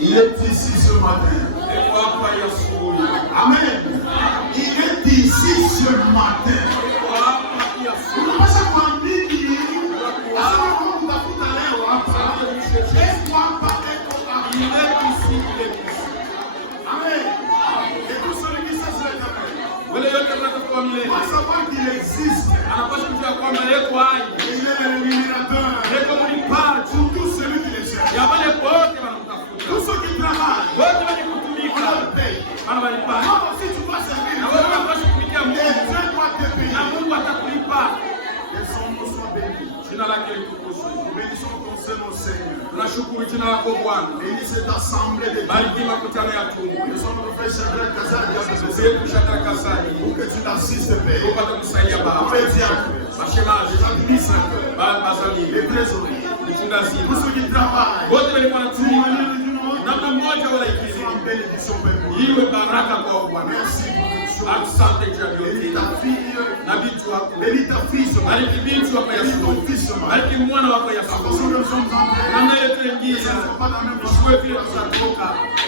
Il est ici ce matin. Amen. Il est ici ce matin. Amen. Et tout celui qui sait cela est amen. Pour savoir qu'il existe. Et il est le rémunérateur. Pour tout celui qui le cherche. Tous ceux qui travaillent. On leur paye. Alors si tu dois servir, et Dieu doit te payer. Que son nom soit béni. Nous bénissons ton Seigneur, Seigneur. Bénis cette assemblée de Dieu. Nous sommes le frère Shadrach Kazadi. Pour que tu l'assistes, Père. Pour les diacres, les administrateurs, les trésoriers, tous ceux qui travaillent. Namna moja wala ikili. Iwe baraka kwa Bwana. Merci. choses. Bénis ta fille. Bénis ta fille. Bénis ton fils. Attention, nous sommes entrés. Pas dans le même chose.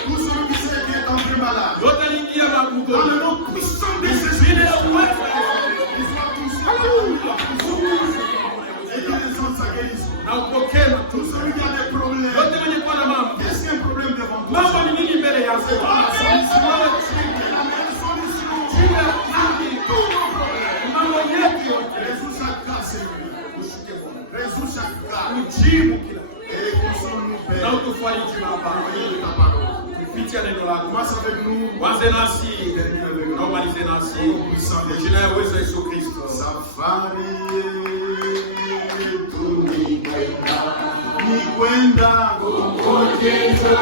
Tout celui qui sait qui est entré malade. Dans le nom puissant de Jésus. Et que les autres s'aguerrissent. Tout celui qui a des problèmes. Qu'est-ce qu'un problème devant toi? C'est pas la solution. La même solution. Tous nos problèmes. Résous chaque cas, Seigneur. Résous chaque cas. Et console-nous, Père. Commence avec nous. Safari yetu ni kwenda kupotea.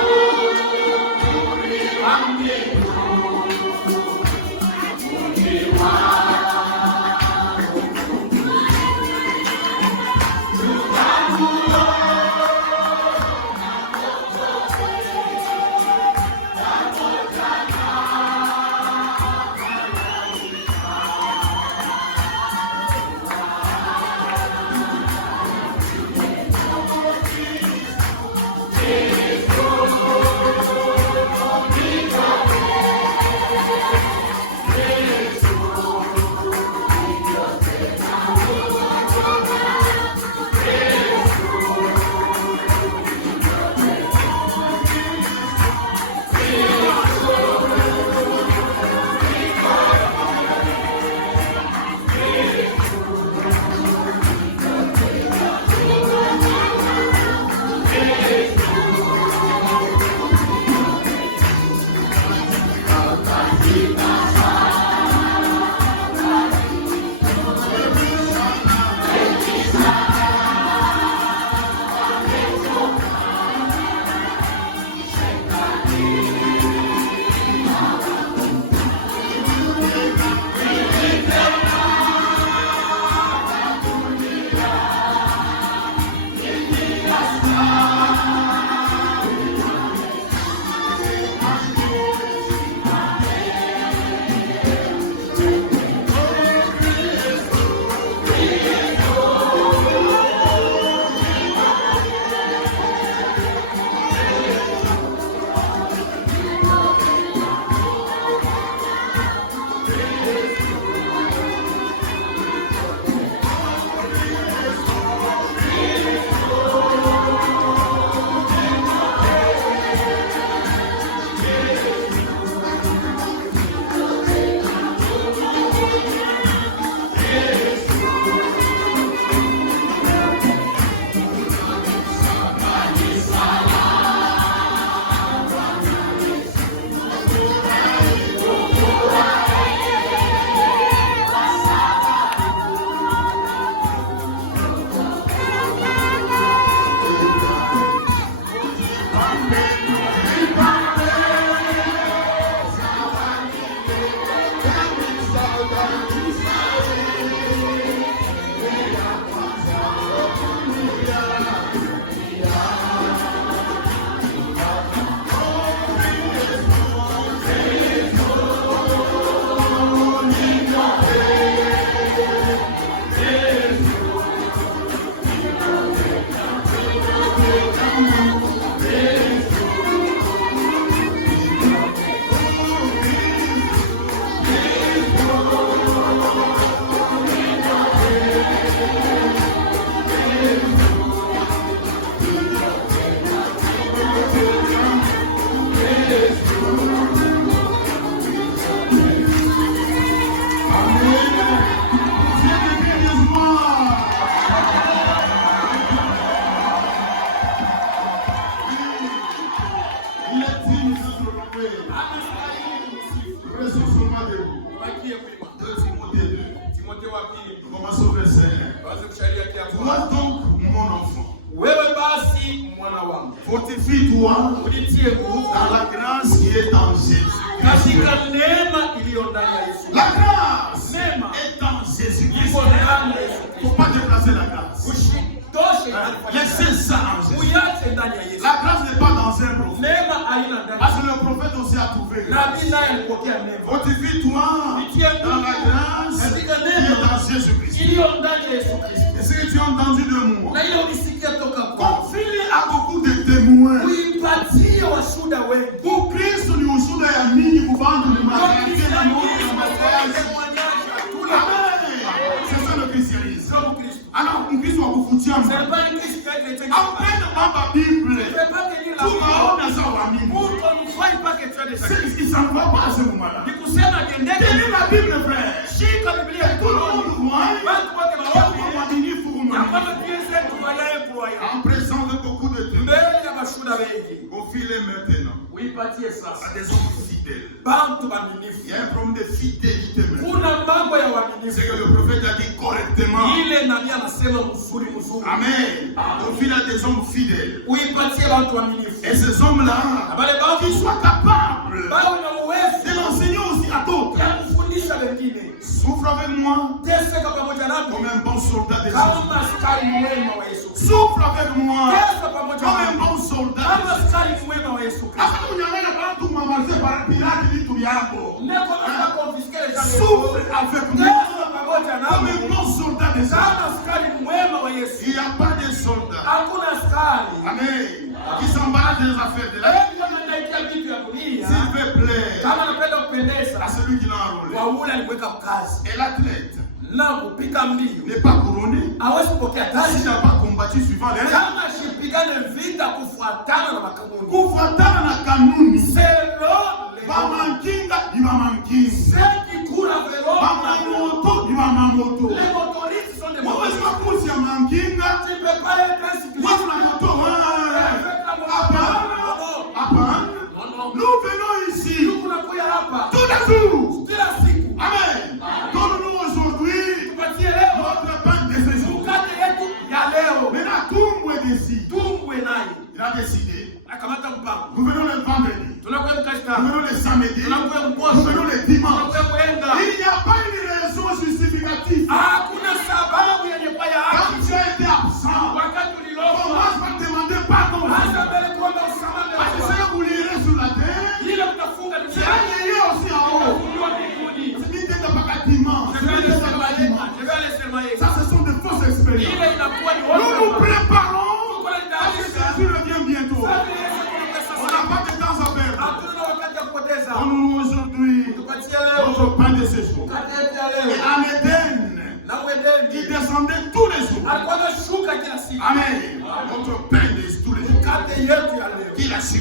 Toi donc, mon enfant, fortifie-toi dans la grâce qui est en Jésus. La grâce est en Jésus. Il ne faut pas déplacer la grâce. Laissez ça en Jésus. La grâce n'est pas dans un prophète. haina ndani. Parce que le prophète aussi a trouvé. Nabii naye alipokea neno. Fortifie-toi dans la grâce qui est dans Jésus-Christ. Iliyo ndani ya Yesu Kristo. Et ce que tu as entendu de moi, Na ile ulisikia toka kwa. confie à beaucoup de témoins. Uipatie washuhuda wengi. Pour Kristo ni ushuhuda ya mingi kubantu ni makaribia na Mungu na mafarasi. C'est ça le christianisme. Alors, Mkristo wa kufutia mtu. Apende kwamba Biblia. Tunaona sawa mimi. Il s'en va pas à ce moment-là. Tenez la Bible, frère. Tout le monde en présence de beaucoup de témoins. Confie-les maintenant à des hommes fidèles. Il y a un problème de fidélité maintenant. C'est que le prophète a dit correctement. Amen. Confie à des hommes fidèles. Et ces hommes-là, qu'ils soient capables de l'enseigner aussi à d'autres. Souffre avec moi comme un bon soldat de Jésus. Souffre avec moi comme un bon soldat de Jésus. Souffre avec moi comme un bon soldat de Jésus. Il n'y a pas de soldats. Amen. Qui s'embarrassent des affaires de la vie. S'il vous plaît, à celui qui l'a enrôlé. Et l'athlète n'est pas couronné s'il n'a pas combattu suivant les règles. Kufuatana na kanuni. Bamankinga ni bamankinga. Bamamoto ni bamamoto. Mwezi wa kusi ya mankinga. Mwezi wa moto. Apana. Nous venons ici tous les jours. Amen. Donne-nous aujourd'hui notre pain de ce jour. Maintenant, Tumbwe décide. Il a décidé. Nous venons le vendredi. Nous venons le samedi. Nous venons le dimanche. Il n'y a pas une raison justificative. Quand tu as été absent, commence par demander pardon. Parce que si vous lirez sur la terre, c'est un aussi en haut. C'est bien d'être pas dimanche. Ça, ce sont des fausses expériences. Nous nous préparons. Jésus revient bientôt. On n'a pas de temps à perdre. Donne-nous aujourd'hui notre pain de ce jour. Et en Éden, il descendait tous les jours. Amen. Notre pain de tous les jours. Qui l'a su?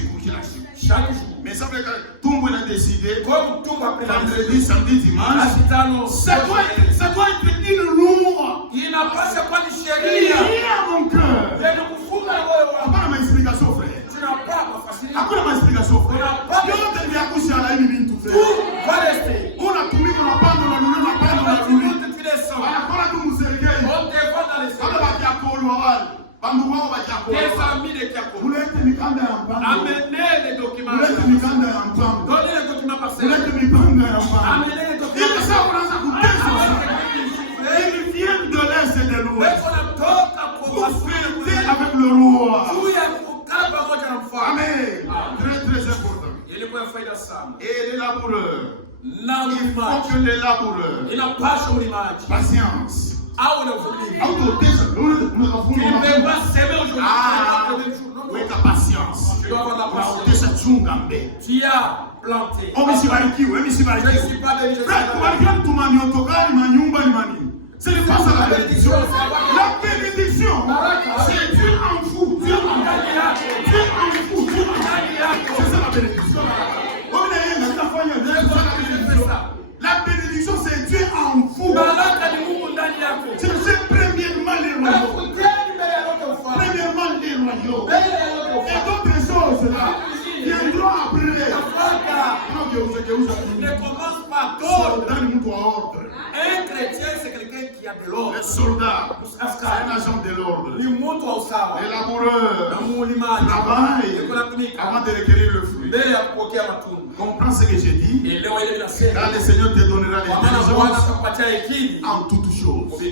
Mais ça fait que tout le monde a décidé, vendredi, samedi, dimanche, ça doit être une loi. Il y a mon cœur. Hakuna maexplication frère. Hakuna maexplication frère. Yote vya kushala hivi vitu frère. Unatumika unapanda unapanda. Anakora tu mserikali. Kama bakiakolo wale. Bandu wao bakiakolo. Ulete mikanda ya mpango. Amenene document. Ulete mikanda ya mpango. Donne document passé. Ulete mikanda ya mpango. Amenene document. Ile sasa unaanza kutesa. Ils viennent de l'est et de l'ouest. Avec le roi. Amen. Très très important. Et les laboureurs. Il faut que les laboureurs. Patience. Oui, ta patience. Tu as planté. Oh, mais c'est pas qui? Oui, mais c'est pas qui? Je ne suis pas de frère, tu m'as mis au togal, ma nyumba, ni mani. C'est pas ça la bénédiction. La bénédiction, c'est Dieu en vous. Dieu en vous. C'est ça la bénédiction. La bénédiction, c'est Dieu en vous. C'est premièrement les royaumes. Premièrement les royaumes. Et d'autres choses là viendront après. Ne commence pas d'ordre. Un chrétien, c'est quelqu'un qui a de l'ordre. Le soldat, c'est un agent de l'ordre. Les laboureurs travaillent avant de recueillir le fruit. Comprends ce que j'ai dit. Quand le Seigneur te donnera l'intelligence en toutes choses. Et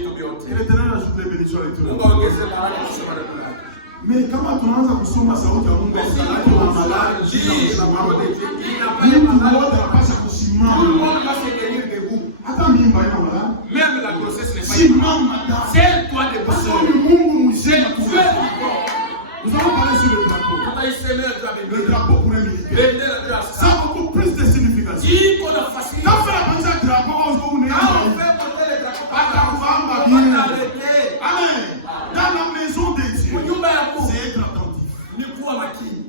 l'Éternel ajoute les bénédictions à l'éternel. Mais kama tunaanza kusoma sauti ya Mungu asalaki wa malari la parole de Dieu, il n'a pas mtu de wote anapasha kusimama. Tout le monde va se tenir debout. Hata mimba ina malari. Même la grossesse n'est pas Simama da. C'est toi de Parce passer. que Mungu mzima C'est tu Dieu. Nous allons parler sur le drapeau. Le drapeau pour un militaire. Ça a beaucoup plus de signification. Quand on a pensé à drapeau, on se dit Amen. Dans la maison de Dieu, c'est être attentif.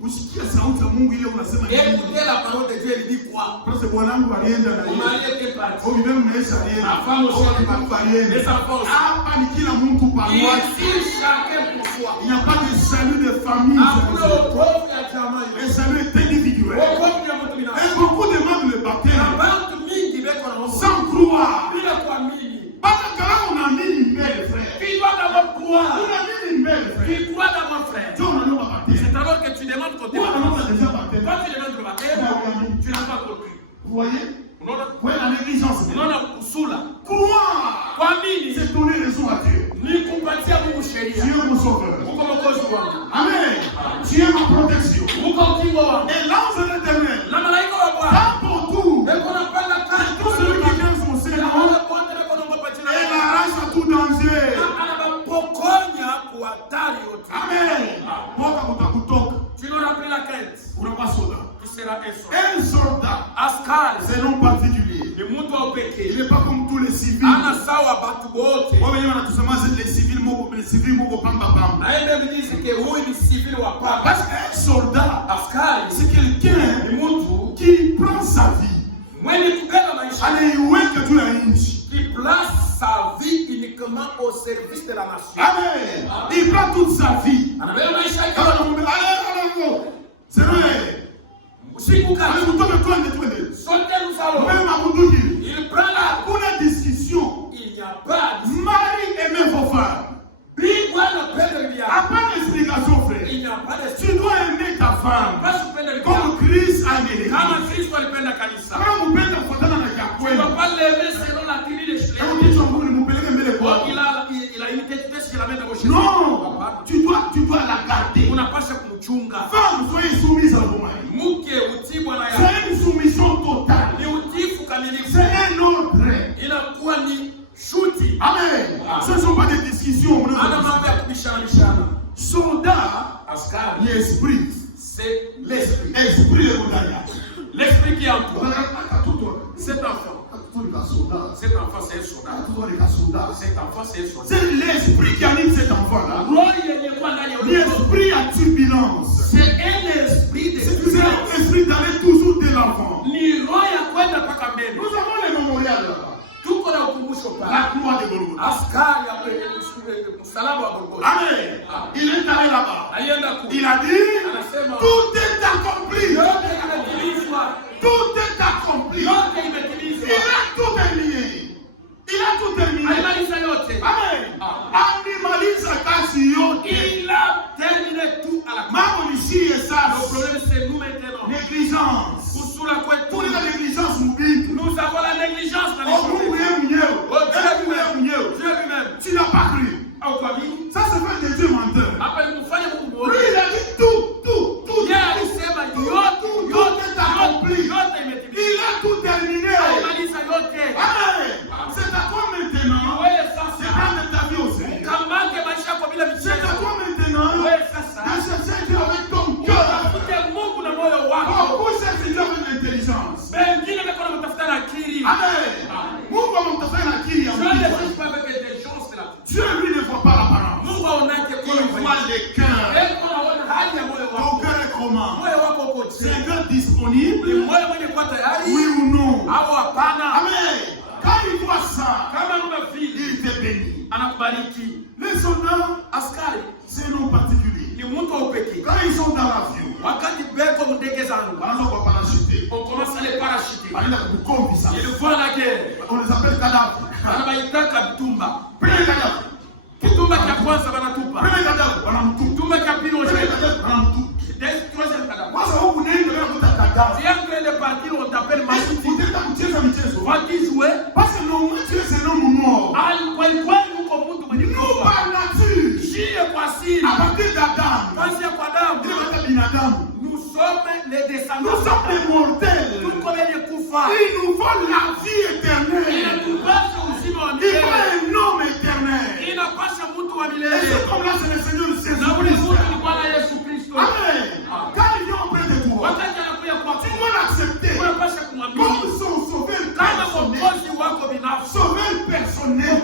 Usikie sauti ya Mungu ile unasema nini? Écoutez la parole de Dieu, il dit quoi? Parce que bwanangu alienda na Mon mari était parti. au même maisha alienda. Ma femme aussi est partie. alienda. Les enfants aussi. Hapa ni kila mtu par moi. Ici, chacun pour soi. Il n'y a pas de salut de famille. Après, au pauvre, il y a Diamant. Un salut est individuel. Au pauvre, il y a mon tribunal. Et beaucoup demandent le baptême Abantu mingi beko na Mungu. sans croire. Bila kuamini. Parce que là, on a mis une belle frère. Tu dois d'abord croire. On a mis une belle frère. Tu crois dans mon frère. Dieu, on a mis un baptême. C'est alors que tu demandes qu'on te Pourquoi on a baptême. déjà baptême? Quand tu demandes le baptême, tu n'as pas compris. Vous voyez? Unaona? Vous voyez la négligence? Unaona kusula. Croire. Kuamini C'est donner raison à Dieu. ni kumpatia Mungu sheria. Dieu est mon sauveur. Uko mwokozi wangu. Amen. Dieu est ma protection. Uko ukingo wangu. Et l'ange de l'Éternel, Na malaika wa Bwana. pas pour tout. Eko napanga kazi. Tout celui qui vient son Seigneur, elle arrache à tout danger. Anapokonya kwa hatari yote. Amen. Boka kutakutoka. Tu n'auras plus la quête. Unakuwa soda. Tu seras un soldat. Un soldat, Askari c'est un nom particulier. ni mtu wa Il upekee. n'est pas comme tous les civils. Ana sawa batu wote. Wao wenyewe wanatusema les civils moko pamba pamba. Na yeye ndiye mdizi huyu ni civil wa papa. Parce qu'un soldat, Askari c'est quelqu'un ni mtu qui prend sa vie, mwenye kubeba maisha. anaiweka juu ya nchi. Qui place sa vie uniquement au service de la nation. Amen. Il prend toute sa vie. Anabeba maisha yake. Allez, c'est vrai. Usiku kama Allez, vous tombez twende. sote nous allons. Même à Moudoudi. Il prend la Kuna discussion. il n'y a pas de Marie aimait vos femmes. bwana pende bibi À yako. pas d'explication, frère. Il n'y a pas de Tu dois aimer ta femme basi upende bibi yako. comme Christ a aimé. Kama Kristo alipenda kanisa. Kama mpenda kufuatana na Tu Yakweli. ne vas pas l'aimer selon la tenue de Hebu Shlomo. kichwa Mungu nimpeleke mbele kwa. Il a une identité sur la main de Jésus. Non, tu dois la garder. Unapaswa kumchunga. Femme, soyez soumise à vos maris. Mke utii bwana yako. C'est une soumission totale. Ni utiifu kamilifu. C'est un ordre. Inakuwa ni shuti. Amen. Ce ne sont pas des discussions. Ana mambo ya kubishana. Soldat, Askari. l'esprit. C'est l'esprit. Esprit est condamné. L'esprit qui est en toi. Cet enfant. Cet enfant, c'est un soldat. Cet enfant, c'est un soldat. C'est l'esprit qui anime cet enfant-là. Roho yenye kuwa ndani ya huyo. L'esprit à turbulence. C'est un esprit de C'est turbulence. un esprit d'aller toujours de l'avant. Ni roho ya kwenda mpaka mbele. Nous avons les mémorials là-bas. Tuko na ukumbusho pale. La croix de Golgotha. Askari hapo msalaba wa Golgotha. Amen. Il est allé là-bas. Alienda ku. Il a dit, Anasema tout est accompli. yote imetimizwa. Tout est accompli. Yote Il imetimizwa. a tout terminé. Il a tout terminé. Alimaliza yote. Amen. Animaliza kazi yote. Il a terminé tout à la fin. Mambo ici et Le ça. problème c'est nous maintenant. Négligence. Kusula kwetu. Pour la négligence mobile. Nous avons la négligence dans les Oh, Mungu choses. yeye mwenyewe. Oh, Dieu Yeye lui-même. mwenyewe. Dieu lui-même. Tu n'as pas cru. Au famille. Ça c'est fait des dieux menteurs. Après nous faisons beaucoup de Lui il a dit tout. Yeye alisema yote est accompli. yote imetimizwa. Il a tout terminé. Alimaliza yote. Amen. C'est à toi maintenant. Wewe C'est sasa prendre ta vie au Seigneur. kamate maisha yako bila C'est à michezo. toi maintenant Wewe de sasa chercher Dieu avec ton cœur. utafute Mungu na moyo wako. Beaucoup cherchent Dieu avec l'intelligence. Wengine wako wanatafuta na akili. Amen. Mungu amemtafuta na akili ya Dieu ne Mungu. cherche pas avec l'intelligence de la vie. Dieu lui ne voit pas l'apparence. Mungu aonake kwa Il voit les cœurs. Mungu anaona hali ya moyo Ton wako. cœur est comment? Moyo wako uko C'est un je? cœur Ni disponible? moyo mwenye kuwa tayari Oui ou non? au hapana? Amen. Quand il voit ça, Kama una fili il te bénit. anakubariki. Les soldats, Askari c'est un nom particulier. ni mtu wa upekee. Quand ils sont dans l'avion, Wakati beko mndege zangu wanaanza kwa parachuter. on commence à les parachuter. Wanaenda kukombi Ils font la guerre. On les appelle cadavres. Anabaitaka bitumba. Premier cadavre. Kitumba cha kwanza wanatupa. Premier cadavre, wanamtupa. Kitumba cha pili Premier wanatupa. cadavre, wanamtupa. Troisième cadavre. Kwanza huku nenda wewe kuta cadavre. Viens que les parties on t'appelle Masuti. Utenda kucheza michezo. Waki jouer. Parce que normalement tu es un homme mort. Kweli kweli uko mtu mwenye Nous kufa. par nature, Shie kwa siri. à partir d'Adam, Nous sommes les descendants. Nous sommes des mortels. Il nous faut la vie éternelle. Il faut un homme éternel. Et c'est comme là, c'est le Seigneur Jésus-Christ. Amen. Quand il vient auprès de toi, tu dois l'accepter comme son sauveur personnel.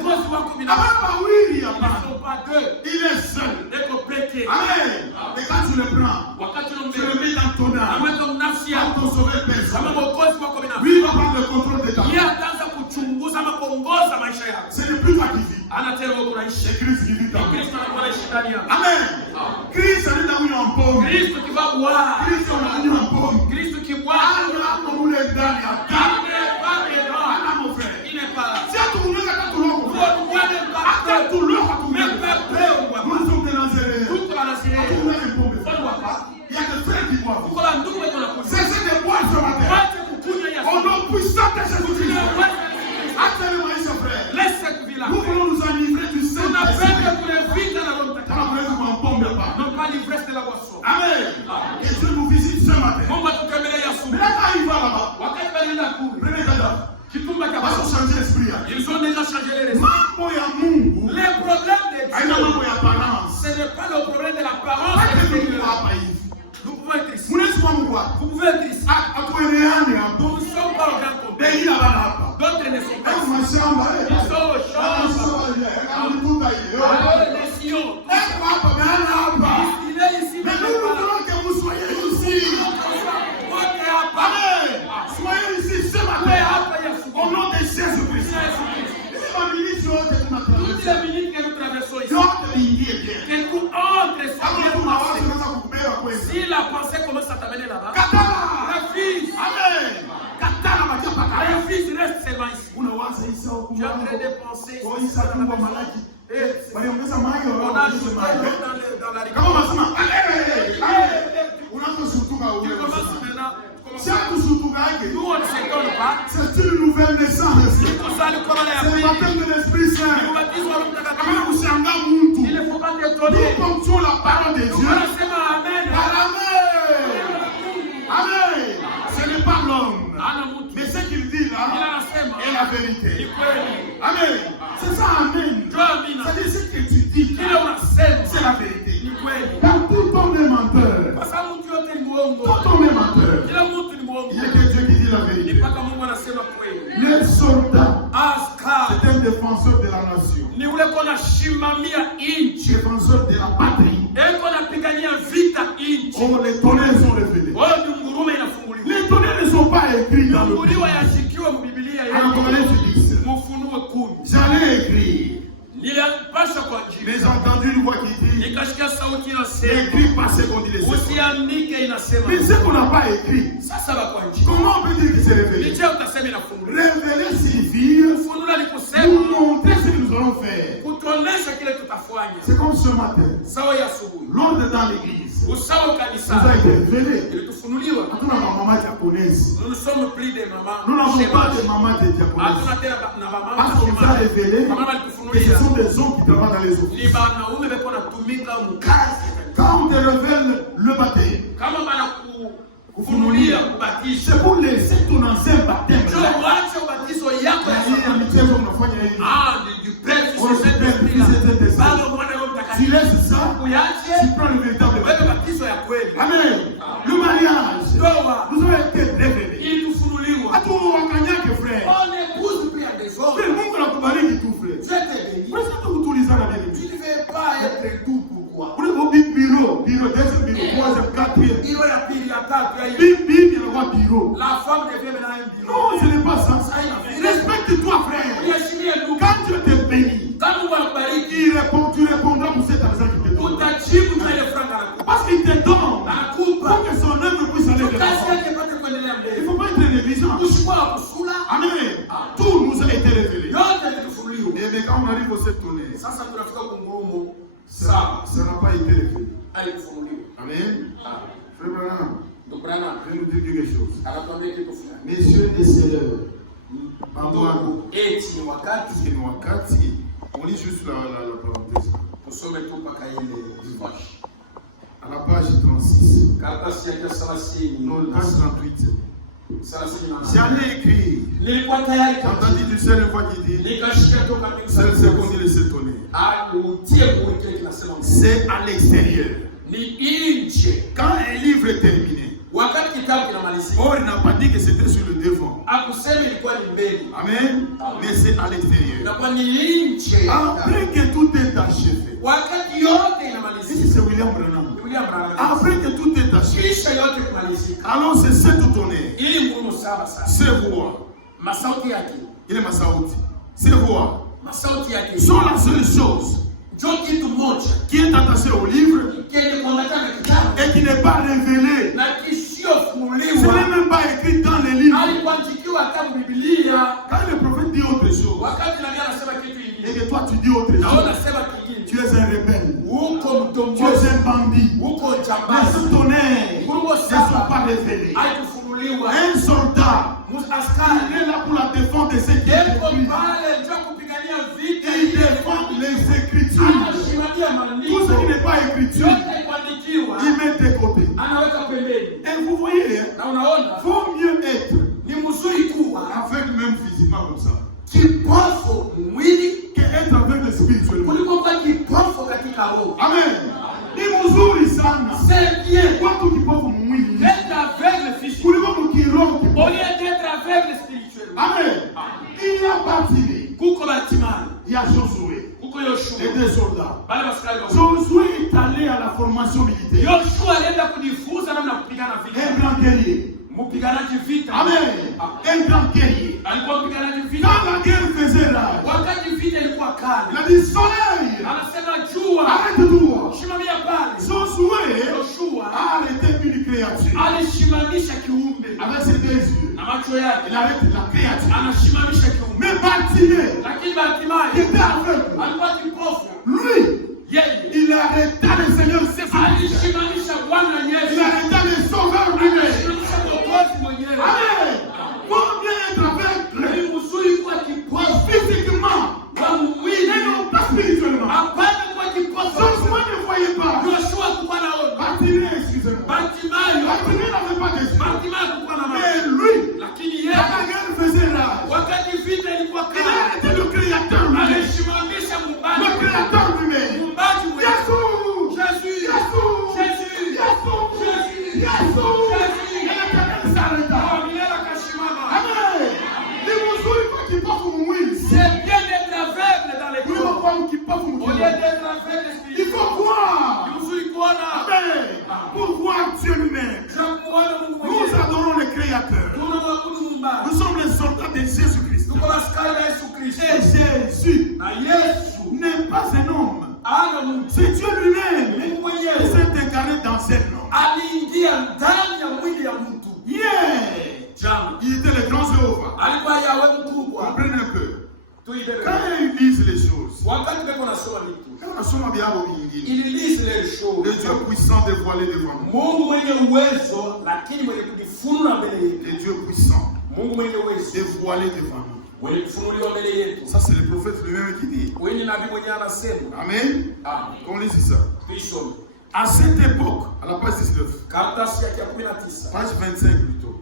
Il est seul. Amen. Et quand tu le prends, tu le mets dans ton âme, comme ton sauveur personnel. Lui, il va prendre le contrôle de ta vie. Ce n'est plus toi qui vis. C'est Christ qui vit dans toi. Amen. Christ est venu en pauvre. Christ est venu en pauvre. Christ qui boit. Mon frère. Si à tout le monde, nous sommes des Nazaréens. Il y a des frères qui boivent. Cessez de boire ce matin. Au nom puissant de Jésus-Christ. Actuellement, mes frères. Nous voulons nous enivrer du Saint-Esprit. Amen. Et Dieu nous visite ce matin. Mais là, quand il va là-bas, prenez cadavre. Ils ont changé l'esprit. Ils ont déjà changé les esprits. Les problèmes de Dieu, ce n'est pas le problème de l'apparence. Nous pouvons être ici. Vous pouvez être ici. Nous ne sommes pas au grand complet. D'autres ne sont pas ici. Ils sont aux chambres. Les sillons. Il est ici. Mais nous voulons que vous soyez ici. Amen. Soyez ici ce matin. Au nom de Jésus-Christ. Toutes les minutes que nous traversons ici, que nous entrons si la pensée commence à t'amener là-bas, le fils reste seulement ici. Tu es en train de penser. On a ajouté l'eau dans la rivière. Tu commences maintenant. Nous, on ne s'étonne pas. C'est une nouvelle naissance. C'est le baptême de l'Esprit Saint. Il ne faut pas t'étonner. Nous ponctuons la parole de Dieu. Amen. Amen. Ce n'est pas l'homme. Mais ce qu'il dit là est la vérité. Amen. C'est ça, amen. C'est ce que tu dis. C'est la vérité. Car tout homme est menteur. Tout homme est menteur. Il n'y a que Dieu qui dit la vérité. Le soldat, c'est un défenseur de la nation. Défenseur de la patrie. Oh, les tonnerres sont révélés. Les tonnerres ne sont pas écrits dans le Bible. J'allais écrire. Mais j'ai entendu une voix qui dit écrit parce qu'on dit les secondes. Mais ce qu'on n'a pas écrit, comment on peut dire que c'est révélé? Révéler signifie nous montrer ce que nous allons faire. C'est comme ce matin. L'ordre dans l'église nous a été révélé. Nous ne sommes plus des mamans. Nous n'avons pas de mamans de diaconesse. Parce qu'on nous a révélé que ce sont des hommes qui travaillent dans les offices. Quand on te révèle le baptême, c'est pour laisser ton ancien baptême. Tu laisses ça, tu prends le véritable baptême. Amen. Le mariage nous a été révélé. Frère. On épouse puis à des autres. Le monde l'a commandé qui tout frère. Dieu te bénit. Pourquoi tu utilises la vérité? Tu ne veux pas être tout pourquoi? Vous avez dit bureau, deuxième bureau, troisième, quatrième. Bureau, il y a quatre. Bureau. La femme devient maintenant un bureau. Non, ce n'est pas ça. Respecte-toi, frère. Quand Dieu te bénit, tu répondras pour cet argent qu'il te donne. Parce qu'il te donne. Pour que son œuvre puisse aller de l'avant. Il ne faut pas être négligent. Amen. Tout nous a été révélé. Et mais quand on arrive au septonné, ça n'a pas été révélé. Amen. Frère Branham, je vais nous dire quelque chose. Messieurs et sœurs, on lit juste la parenthèse. À la page 36. Karatasi ya 30. Non, page 38. 38. J'allais écrire. Nilikuwa tayari J'ai entendu du seul une fois qui dit. nikashika toka mbingu za Seul ce qu'on dit de s'étonner. utie muri kile kinasema C'est à l'extérieur. ni nje. Quand un livre est terminé, Wakati kitabu kinamalizika, or il n'a pas dit que c'était sur le devant. akusema ilikuwa ni mbele. Amen. Mais c'est à l'extérieur. Inakuwa ni nje. Après que tout est achevé. Wakati yote Si inamalizika. c'est William Branham. William Branham. Après que tout est achevé. Kisha yote kumalizika. Alors c'est cet tonnerre. Ili ngurumo saba sasa. Ces voix. Masauti yake. Il est ma saoudi. Ces voix Masauti yake. sont la seule chose Ndio kitu moja. qui est attachée au livre Kile kuonekana kitabu. et qui n'est pas révélé. Na Ce kisiofunuliwa. n'est même pas écrit dans les livres. Alikuandikiwa hata Biblia. Quand le prophète dit autre chose Wakati nabii anasema kitu et kingine. que toi tu dis autre Na wewe chose, unasema kingine. tu es un rebelle. Uko Tu mtombozi. es un bandit. Uko Les jambazi. tonnerres Ngurumo ne sont saba. pas révélés. Haikufunuliwa. Un soldat, Askari. il est là pour la défense de ce qui est Yeko écrit. pale ndio kupigania vita. Il défend les écritures. Anasimamia Tout ce qui maandiko. n'est pas écriture, Yote kuandikiwa. il met de côté. Anaweka pembeni. Et vous voyez, il Na unaona? faut mieux être Ni mzuri kuwa aveugle même physiquement comme ça kipofu mwili qu'être aveugle spirituellement. kuliko kuwa kipofu katika roho. Amen. Ni mzuri sana C'est bien watu kipofu mwili d'être aveugle physiquement kuliko mkiroho au kipofu. lieu d'être aveugle spirituellement. Amen. Il y a Bartimée, Kuko batimani, il y a Josué kuko Yoshua. et des soldats. Bale maskari wa Josué est allé à la formation militaire. Yoshua alienda kujifunza namna ya kupigana vita. Un grand guerrier. Mpiganaji vita. Amen. Un grand guerrier. Alikuwa mpiganaji vita. Quand la guerre faisait rage, Wakati vita ilikuwa il kali. a dit soleil, Anasema jua, arrête-toi. shimamia pale. Josué Yoshua a arrêté une créature alishimamisha kiumbe avec ses deux yeux. na macho yake. Il arrête la créature. Anashimamisha kiumbe. Mais Bartimée, Lakini qui Bartimayo était aveugle, alikuwa kipofu. lui, Yeye il arrêta le Seigneur Jésus. alishimamisha Bwana Il Yesu. arrêta le Sauveur lui-même. Alishimamisha Mwokozi mwenyewe. Amen. Combien être aveugle Ni mzuri kuwa kipofu physiquement kwa et mwili. non pas spirituellement. Hapana kuwa kipofu. Josué ne voyait pas. Yoshua kukuwa naona. Bartimée, excusez-moi. Bartimayo. Bartimée n'avait pas de yeux. Bartimayo kukuwa na macho. Mais lui, Lakini quand yeye la guerre faisait rage, wakati vita ilikuwa il a kali, arrêté le créateur lui-même. alishimamisha Le muumbaji. créateur lui-même. Muumbaji mwenyewe. Jésus! Jésus. Jésus! Jésus. Jésus! Jésus. Jésus! Jésus. Et l'Éternel s'arrêta. Kwa milele akasimama. Amen. Ni mzuri kwa kipofu mwili. C'est bien d'être aveugle dans les Kuliko corps. kwa kipofu Au lieu mwili. d'être aveugle Il spirituellement. faut croire. Ni mzuri kuona. Amen. Pour voir Dieu lui-même. Tunamuona Mungu Nous mwenyewe. adorons le Créateur. Tunamwabudu Muumbaji. Nous sommes les soldats de Jésus-Christ. Tuko askari wa Yesu Kristo. Et Jésus Na Yesu n'est pas un homme. ana Mungu. C'est Dieu lui-même Mungu qui mwenyewe s'est incarné dans cet homme. aliingia ndani ya mwili ya mtu. Yeah. Jana Il était le grand Jéhovah. alikuwa Yawe mkubwa. Comprenez un peu. Tuibebe. Quand ils lisent les choses, Wakati beko nasoma vitu. quand on soma bien au Bingini, Ils lisent les choses. le Dieu puissant dévoilé devant nous. Mungu mwenye uwezo lakini mwenye kujifunua mbele yetu. Le Dieu puissant Mungu mwenye uwezo dévoilé devant nous. mwenye kufunuliwa mbele yetu. Ça, c'est le prophète lui-même qui dit. Wenye nabii mwenyewe anasema. Amen. Amen. Qu'on lise ça. Tuisome. À cette époque, à la page 19, Karatasi yake ya 19. page 25 plutôt.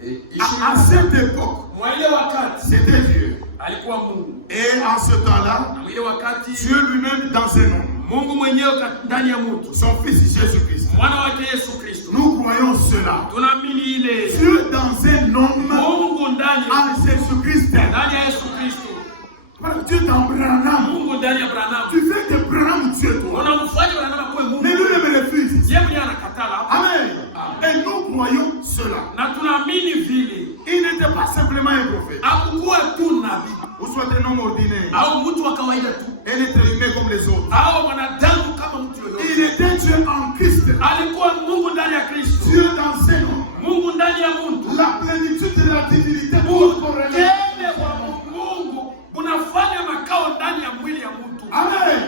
Et À cette époque, mwa ile wakati c'était Dieu. alikuwa Mungu. Et en ce temps-là, Na ile wakati Dieu lui-même dans un homme, Mungu mwenyewe ndani ya mtu. son fils Jésus-Christ. Mwana wake Yesu Kristo. Nous croyons cela. Tunaamini ile Dieu dans un homme, Mungu ndani en Jésus-Christ. ndani ya Yesu Kristo. Voilà, Dieu dans Branham. Mungu ndani ya Branham. Tu fais de Branham Dieu, toi. Unamfanya Branham kuwa Mungu. Mais lui-même le fils. Yeye mwenyewe anakatala. Amen. Et nous croyons cela. Na tunaamini vile. Il n'était pas simplement un prophète. Hakukuwa tu nabii Ou soit un homme ordinaire. au mtu wa kawaida tu Un être humain comme les autres. au mwanadamu kama mtu Il yoyote. était Dieu en Christ. Alikuwa Mungu ndani ya Kristo. Dieu dans un homme. Mungu ndani ya mtu. La plénitude de la divinité corporelle. Tele wa Mungu unafanya makao ndani ya mwili ya mtu. Amen.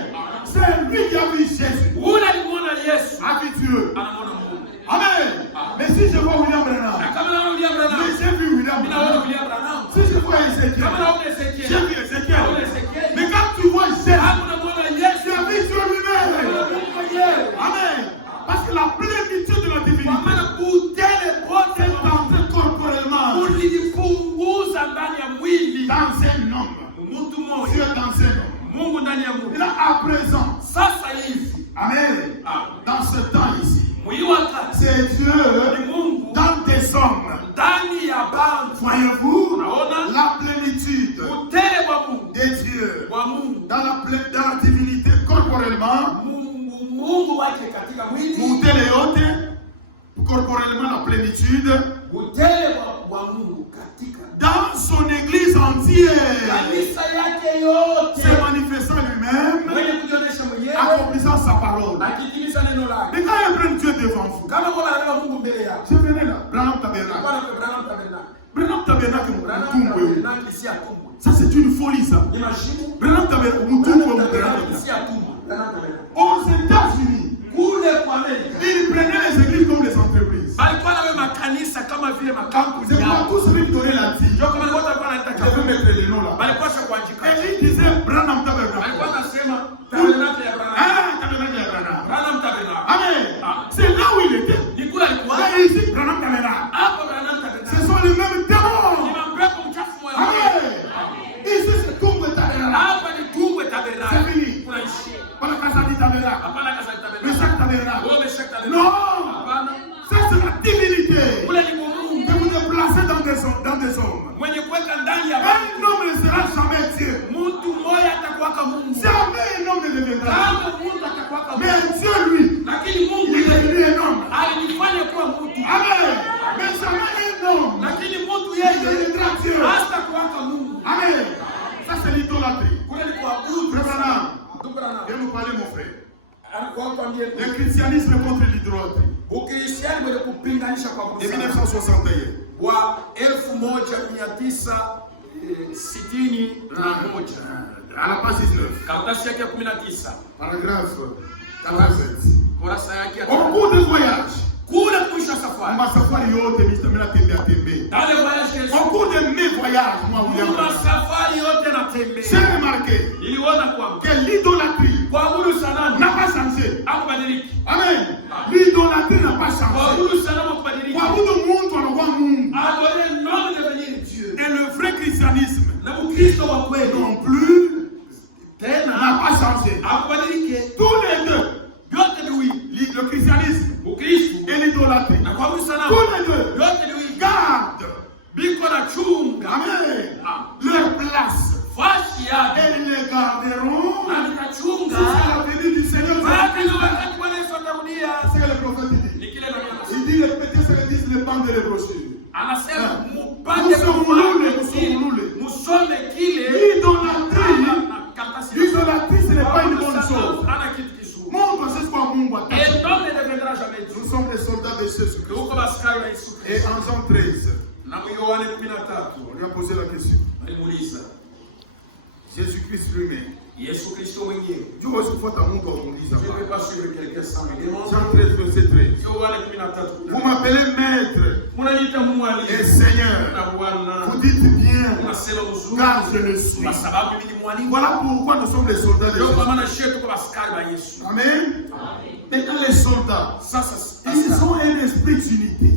C'est lui qui a vu Jésus. Ule alimuona Yesu. A vu Dieu. Anamuona Mungu. Amen. Mais si je vois William Na Branham, kama naona William Branham. mais j'ai vu William Mimi naona Branham. William Branham. Si je vois Ézéchiel, Kama naona Ezekiel. j'ai vu Ézéchiel. Naona Ezekiel. Mais quand tu vois Jésus, Hapo namuona Yesu. tu as vu Dieu lui-même. Anamuona Mungu mwenyewe. Amen. Parce plénitude de la divinité. Kwa maana utele wote C'est entré corporellement ulijipunguza ndani ya mwili. dans un homme. Mtu mmoja. Dieu dans un homme. Mungu ndani ya Et Mungu. là, à présent, Sasa hivi. amen, dans ce temps ici, Mwili wakati. c'est Dieu Ni Mungu. dans des hommes. Ndani ya bantu. Voyez-vous Unaona? la plénitude Utele wa Mungu. de Dieu Wa Mungu. dans la divinité corporellement. Mungu wake katika mwili. Utele yote corporellement la plénitude Utele wa Mungu katika dans son église entière, kanisa yake yote. se manifestant lui-même, Mwenye kujionyesha mwenyewe. accomplissant sa parole. Akitimiza neno lake. Mais quand il prend Dieu devant vous, Kama kwa wanabeba Mungu mbele yako. je venais là, Branham Tabernacle. Bwana kwa Branham Tabernacle. Branham Tabernacle, Branham Mutumbwe. Tabernacle si atumwa. Ça c'est une folie ça. Ni mashimo. Branham Tabernacle, Branham Mutumbwe, Tabernacle si atumwa. Branham Tabernacle. aux États-Unis, Kule kwa Amerika. ils prenaient les églises comme les entreprises. Alikuwa na makanisa kama vile makampuni C'est yao. pas tous ceux qui donnaient la tige. Ndio kama wote walikuwa Je wanataka. vais mettre les noms là. Walikuwa sha kuandika. Et ils disaient Branham Tabernacle. Alikuwa anasema Tabernacle ya Branham. Ah, Tabernacle de Branham. Branham Tabernacle. Amen. C'est là où il était. Ni kule alikuwa. Et ici, Branham Tabernacle. Hapo Branham Ce Tabernacle. sont les mêmes Ni démons. mampepo mchafu moyo. Amen. Ici, c'est tout le Tabernacle. Hapa ni Tumbwe Tabernacle. C'est fini. Tunaishi. Voilà quand ça dit Tabernacle. Hapana kasa Mais Tabernacle. chaque Tabernacle. Wewe umeshaka Tabernacle. Non. Hapana. Ça, c'est la divinité. Kule ni Mungu. Que vous déplacez dans des hommes. Mwenye kuweka ndani ya bantu. Un homme ne sera jamais Dieu. Mtu mmoja atakuwaka Mungu. Jamais un homme ne deviendra. Kama mtu atakuwaka Mungu. Mais Dieu, lui, Lakini Mungu il est devenu un homme. alinifanya kuwa mtu. Amen. Mais jamais un homme. Lakini mtu Il yeye deviendra Dieu. hasta kuwaka Mungu. Amen. Ça, c'est l'idolâtrie. Kule ni kuabudu. Frère Branham, Tubrana. viens nous parler, mon frère. Alikuwa kwambie Le christianisme contre l'idolâtrie. Ukristiani mwenye kupinganisha kwa De Mungu. 1961. Wa 1961. À la page 19. Karatasi yake ya 19. Paragraphe 47. Kurasa yake ya Au cours des voyages, kule kuisha safari. masafari yote mimi tembea tembea. Dans les voyages Au cours de mes voyages, moi, William, safari yote na j'ai tembea. remarqué Niliona kwamba que l'idolâtrie kuabudu sanamu n'a pas changé. hakubadiliki. Amen. L'idolâtrie n'a pas changé. Kuabudu sanamu hakubadiliki. Kuabudu Mungu anakuwa Mungu. Adore nom de devenir Dieu. Et le vrai christianisme Na Ukristo wa kweli non plus tena n'a pas changé. hakubadiliki. Tous les deux, Yote ni wili. le christianisme Ukristo et l'idolâtrie, na kuabudu sanamu tous les deux yote ni wili. gardent, Biko na chunga amen, leur place. fashi yake Et ils les garderont na nitachunga jusqu'à la venue du Seigneur. mpaka ile wakati Bwana Yesu atarudia. C'est ce que le prophète dit. Ni kile ndio anasema. Il dit répétez ce que disent les bandes et les brochures. Anasema mupate Musomulule. musome kile L'idolâtrie, na karatasi. l'idolâtrie, ce n'est pas une bonne chose. Ana kitu kizuri. Montre ce soit Mungu attaché. Et l'homme ne deviendra jamais Dieu. Nous sommes les soldats de Jésus-Christ. Huko baskari wa Yesu Et Kristo. en Jean 13, Na Yohane 13 on lui a posé la question. alimuuliza Jésus-Christ lui-même. Yesu Kristo mwenyewe. Dieu va se faire à Mungu Je aumuliza. ne vais pas suivre quelqu'un sans élément. Jean 13, verset 13. Yohane 13. Vous m'appelez maître Unaniita et mwalimu Seigneur. na Bwana. Vous dites bien, Unasema mzuri car je le suis. kwa sababu mimi ni mwalimu. Voilà pourquoi nous sommes les soldats de Ndio kwa Jésus. maana shetu kwa askari wa Yesu. Amen. Maintenant, les soldats, Sasa ils ont un esprit d'unité.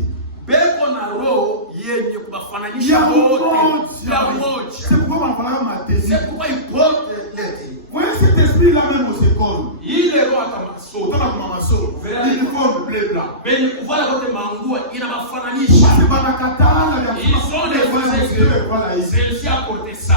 pepo na roho yenye Il y kubafananisha a wote ya un umoja. C'est pourquoi on va parler ma thèse. C'est pourquoi il porte les Vous voyez cet esprit-là même aux écoles. ile roho atamaso. Autant que maman sort. L'uniforme bleu blanc. Benye kuvala wote mangua inabafananisha. C'est pas la katana, Ils sont des voilà ici. celle-ci a porté ça.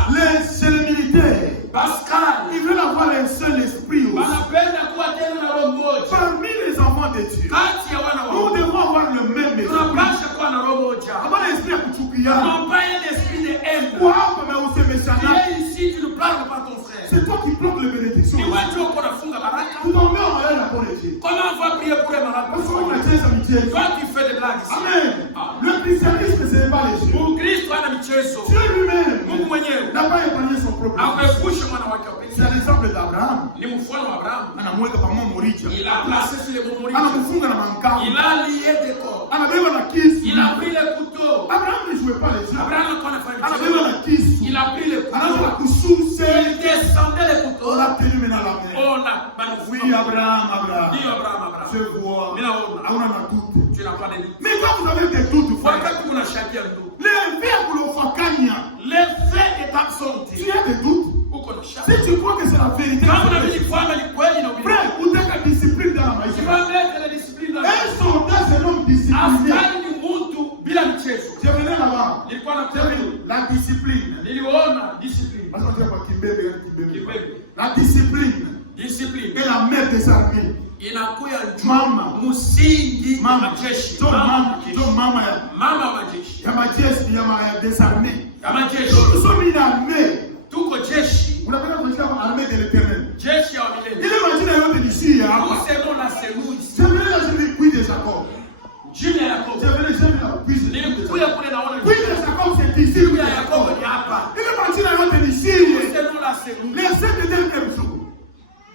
C'est les militaires. Pascal, Ils veulent avoir un seul esprit aussi. wanapenda kuwa tena na roho moja. Parmi les enfants de Dieu, Kati ya wana wa nous Mungu. devons avoir le même esprit. Tunapasha kuwa na roho moja. Avoir l'esprit à kuchukiana. Non pas un esprit de haine. Quoi, mais aussi Tu méchant. es ici, tu ne parles pas ton frère. C'est toi qui bloques les bénédictions. Ni wewe uko nafunga baraka. Tout en met en l'air la bonne Dieu. Comment on va prier pour les malades? Parce qu'on a des amitiés. Toi qui fais des blagues ici. Amen. Le christianisme, ce n'est pas les jeux. Mkristo ana michezo. Dieu lui-même Mungu mwenyewe n'a pas épargné son propre. amepusha mwana wake wa pekee. C'est l'exemple d'Abraham. Ni mfano wa Abrahamu. Anamweka pamoja Moricha. Il a placé sur les moments. Anamfunga na mankao. Il a lié des corps. Anabeba na kisu. Il a pris les couteaux. Abraham ne jouait pas les jeux. Abraham alikuwa anafanya Anabeba michezo. na kisu. Il a pris les Anaanza couteaux. kususa. Il descendait les couteaux. On a tenu maintenant la main. On a Oui, Abraham. Ndio Abraham. Je vois. Ninaona. Hauna na doute. Tu n'as pas de doute. Mais quand vous avez des doutes, frère, Wakati kuna shaki ya ndugu, les faits est absent. Tu as des doutes. uko na shaki. Si tu crois que c'est la vérité, Kama unaamini kwamba ni kweli na ubiri. frère, utaka discipline dans la Tu maisha. vas mettre la discipline dans la Un soldat, c'est l'homme discipliné. askari ni mtu bila mchezo. Je venais là-bas. Nilikuwa na mchezo. La discipline. Niliona discipline. Parce qu'on dit quoi, Kimbebe. Kimbebe. La discipline Discipline. est la mère des armées. Inakuya Mama. msingi wa Mama. majeshi. Ton mama ya Mama wa majeshi. ya majeshi ya des armées. Ya majeshi. Nous sommes une armée. Tuko jeshi. Unapenda kusikia armée de l'éternel. Jeshi ya milele. Ile majina yote ni si ya hapa. Nous serons la cellule. Je venais là, je dis, oui de Jacob. Jina ya Yakobo. Je venais là, oui de Jacob. Nilikuja kule naona. Oui de Jacob, c'est ici. Oui Jina de ya Jacob. Yakobo ni hapa. Ile majina yote ni si. Nous serons la cellule. Les 7 derniers jours.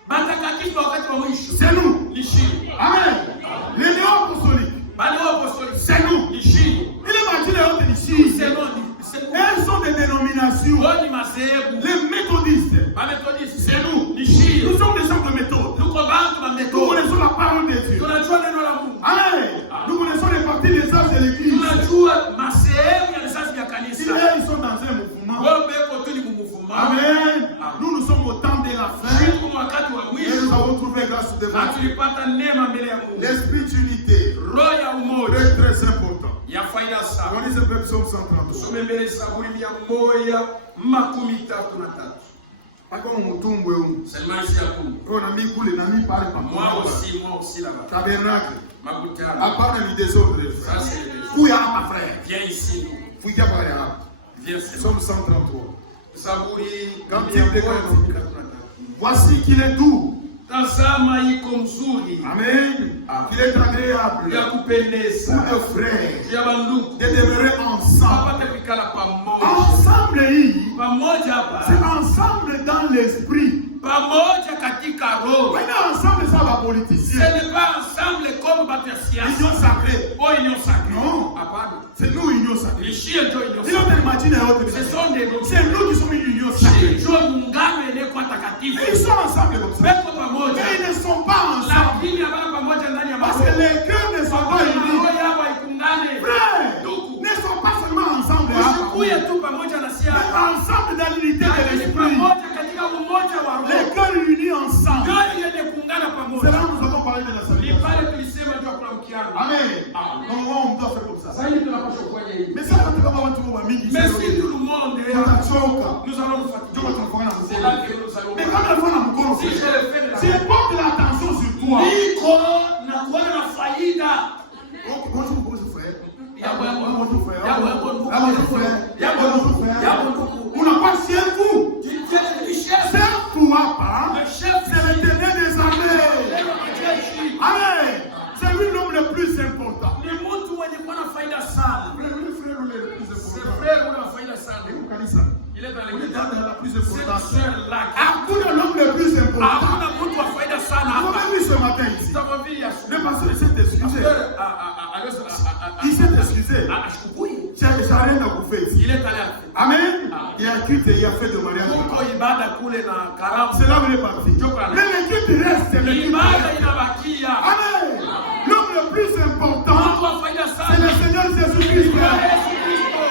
Matakatifu wakati wa mwisho. C'est nous. Ni shii. Amen. Les néo apostoliques. Bali wa apostoli. C'est nous. Ni shii. Ile majina yote ni si. Elles sont des dénominations. Wao ni madhehebu. Les méthodistes. Wamethodistes. C'est nous. Ni shii. Nous sommes des gens de méthode. Tuko bantu ba Nous methode. connaissons la parole de Dieu. Tunajua neno la Mungu. Amen. Nous connaissons les parties des âges de l'église. Tunajua masehemu ya vizazi vya kanisa. Ils sont dans un mouvement. Wao beko tu ni mumufuma. Amen. Nous sommes au temps de la fin. Siku wakati wa Et mwisho. nous avons trouvé grâce devant Na tulipata neema mbele ya Mungu. l'esprit d'unité. Roho ya umoja. Très très important. Ya faida sana. On lit ce psaume 133. Tusome mbele Zaburi 113. Akoma mutumbwe umu. Seulement ici à Kumbu. Kwa nami kule nami pale Moi pamoja. aussi là-bas. Tabernacle. Makutano. Hapana ni désordre. Ça c'est le désordre. Kuya hapa frère. Viens ici nous. Fuika pale hapa. Viens c'est Psaume 133. Zaburi Cantique de 113. Voici qu'il est doux. Tazama iko mzuri. Amen. Qu'il est agréable. Ya kupendeza. Pour les frères. Ya bandugu. De demeurer ensemble. Hapa tukikala pamoja. Ensemble hii. Pamoja hapa. C'est ensemble dans l'esprit. Pamoja katika roho. Maintenant ensemble ça va Ce politicien. n'est pas ensemble comme batu ya siasa. Union sacrée. Oh, union sacrée. Non. Hapana. C'est nous union sacrée. Lishie ndio union Ils ont sacrée. des matines et autres. Ce sont des C'est nous qui sommes une union sacrée. ndio muungano yenyewe takatifu. Et ils sont ensemble comme ça. Beko pamoja. Mais ils ne sont pas ensemble. Lakini habana pamoja ndani ya Parce que les cœurs ne sont pas unis. roho yao haikungane. Frères, Ndugu. ne sont pas seulement ensemble. Usikuye tu pamoja na Mais siasa. ensemble dans l'unité de Lakini l'esprit. pamoja katika umoja wa roho. Les cœurs unis ensemble. Ndio yenye kuungana C'est pamoja. là où nous avons parlé de la Ni salutation. pale tulisema ndio kuna mkiano. Amen. Donc on doit faire comme ça. Sasa hivi tunapaswa kufanya hivi. Mais ça va te faire watu wa mingi. Mais si tout le monde est Tutachoka. nous allons nous Ndio fatiguer. tunafanya na C'est mkono. là que nous allons. Mais quand on fait na mkono, Si je le fais de la tu portes l'attention sur toi. niko na kuona na faida. Donc moi je vous pose frère. Yabo yabo. Moi je frère. Yabo yabo. Yabo je frère. Yabo frère. yabo. On n'a pas chien fou. Tu es le chef. C'est toi pas. Le chef C'est l'éternel des armées. jeshi. Amen. C'est lui l'homme le plus important. Ni mtu mwenye kuwa na faida sana. Le frère le plus C'est important. frère una faida sana. Kanisa. Il est dans On est l'église. dans la plus Cette importante. sœur là. Hakuna l'homme le plus important. Hakuna mtu wa faida sana On hapa. a vu ce matin ici. Tutamwambia Le pasteur s'est excusé. Il s'est excusé. ashukui. J'ai rien à vous faire ici. Il est allé. Amen. Il a écrit et il a fait de mariage. Huko ibada kule na karamu. C'est là où il est parti. Mais l'équipe reste. Ibada inabakia. Amen. L'homme le plus important, Mungu wa faida c'est sana. le Seigneur Jésus-Christ. Yesu Kristo.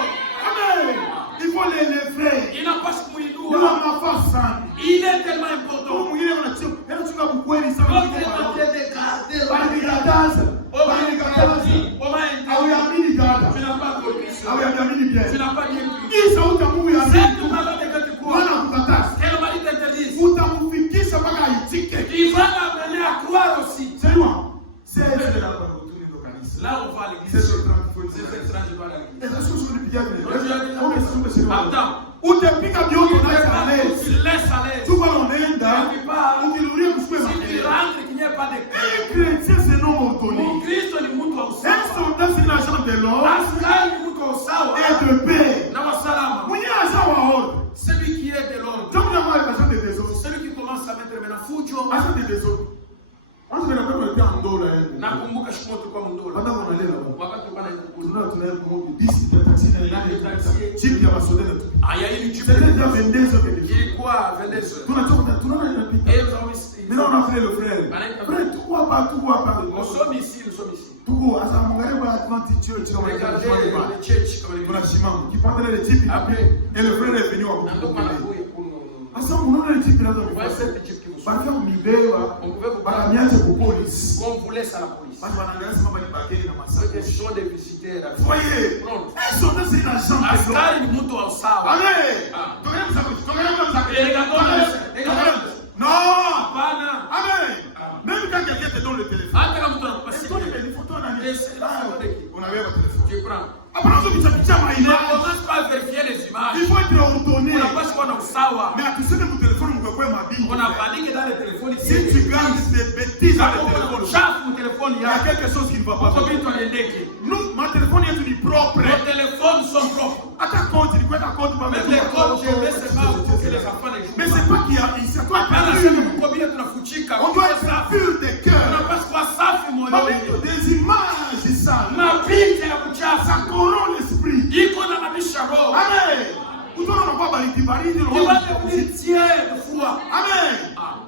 Amen. Il faut l'élèver. Inapaswa Nous kumuinua. avons la force. Il est tellement important. Comme il est dans le ciel. Et nous avons beaucoup de Wote watetekaze. Barikataza. Barikataza. Hawamini dada. Hawamini bien. Hii sauti ya Mungu ya mbingu. Bwana kukataza. Utamfikisha mpaka aitike. C'est loin. C'est la retourne de kanisa. Là on va à C'est l'église. le temps qu'il faut C'est dire. extra, je dois aller à l'église. Et ça, c'est ce que je dis. Attends. Utapika Tu vyote ne na fais pas, saleh. tu laisses aller. Tu vas unaenda, ukirudia kuchukua Si tu makelele. rentres qu'il n'y ait pas de Un chrétien c'est non autonomie. Mkristo ni mtu wa Un usawa. soldat c'est l'agent de l'ordre Askari ni mtu wa usawa et de paix. na wasalama. Mwenye agent wa ordre. Celui qui est de l'ordre. Donc nous avons l'agent de désordre. Celui qui commence à mettre maintenant fujo. Agent de désordre. On se rappelle qu'on était en dos là. Nakumbuka siku moja tulikuwa Mndola. Pendant qu'on allait là-bas. Wakati tulikuwa na Tunaona comment 10 taxi na chip ya masoda tu. aya hili jibu C'était déjà 22 heures. ilikuwa Vendezo. Tunaona inapita. Et nous avons ici. Maintenant on a fait le frère. Frère, tout va pas. Nous sommes ici. Tuko asa mwangalie kwa Atlantic Church kama Regardez ilikuwa le church comme kuna simama. Kipande ile tipi. Après, Et le frère est venu à na ndo côté. maana huyu kuna Asa mnaona ile tipi nazo. voici cette chip qui vous Par exemple, mibewa on pouvait vous para parler miache ku police. qu'on vous laisse à la police. Basi wanaangalia kama ni bakeni na Ceux masaka. qui sont des visiteurs. Voyez. Non. Sote c'est une chambre. Askari ni mtu wa usawa. Allez. Ah. Tokea msako. Non. Hapana. Amen. Même quand quelqu'un te donne le téléphone. Hata kama mtu anakupa simu. On avait votre téléphone. Tu prends. Après, on se dit Ne commence pas à vérifier les images. il faut être ordonné. Unapaswa kuwa na usawa. Mais à tout ce que mon téléphone, vous pouvez m'habiller. On a paniqué dans le téléphone. Si tu gagnes des bêtises dans le téléphone, Chaque téléphone, il y a quelque chose qui ne va pas. Combien tu as les Nous, mon téléphone est du propre. Les téléphones sont propres. À ta compte, il faut être à compte. Même les comptes, je mets seulement pour que les enfants les jouent. Mais c'est pas qu'il y a ici, c'est toi Hapana, qui sema combien tunafuchika. on doit être pur de cœur. Unapaswa safi moyoni. Des images sales. Mapicha ya Ça kuchafa. corrompt l'esprit. Iko na mabisha roho. Amen. Vous devez avoir baridi baridi. Kiwate kulitier de foi. Amen.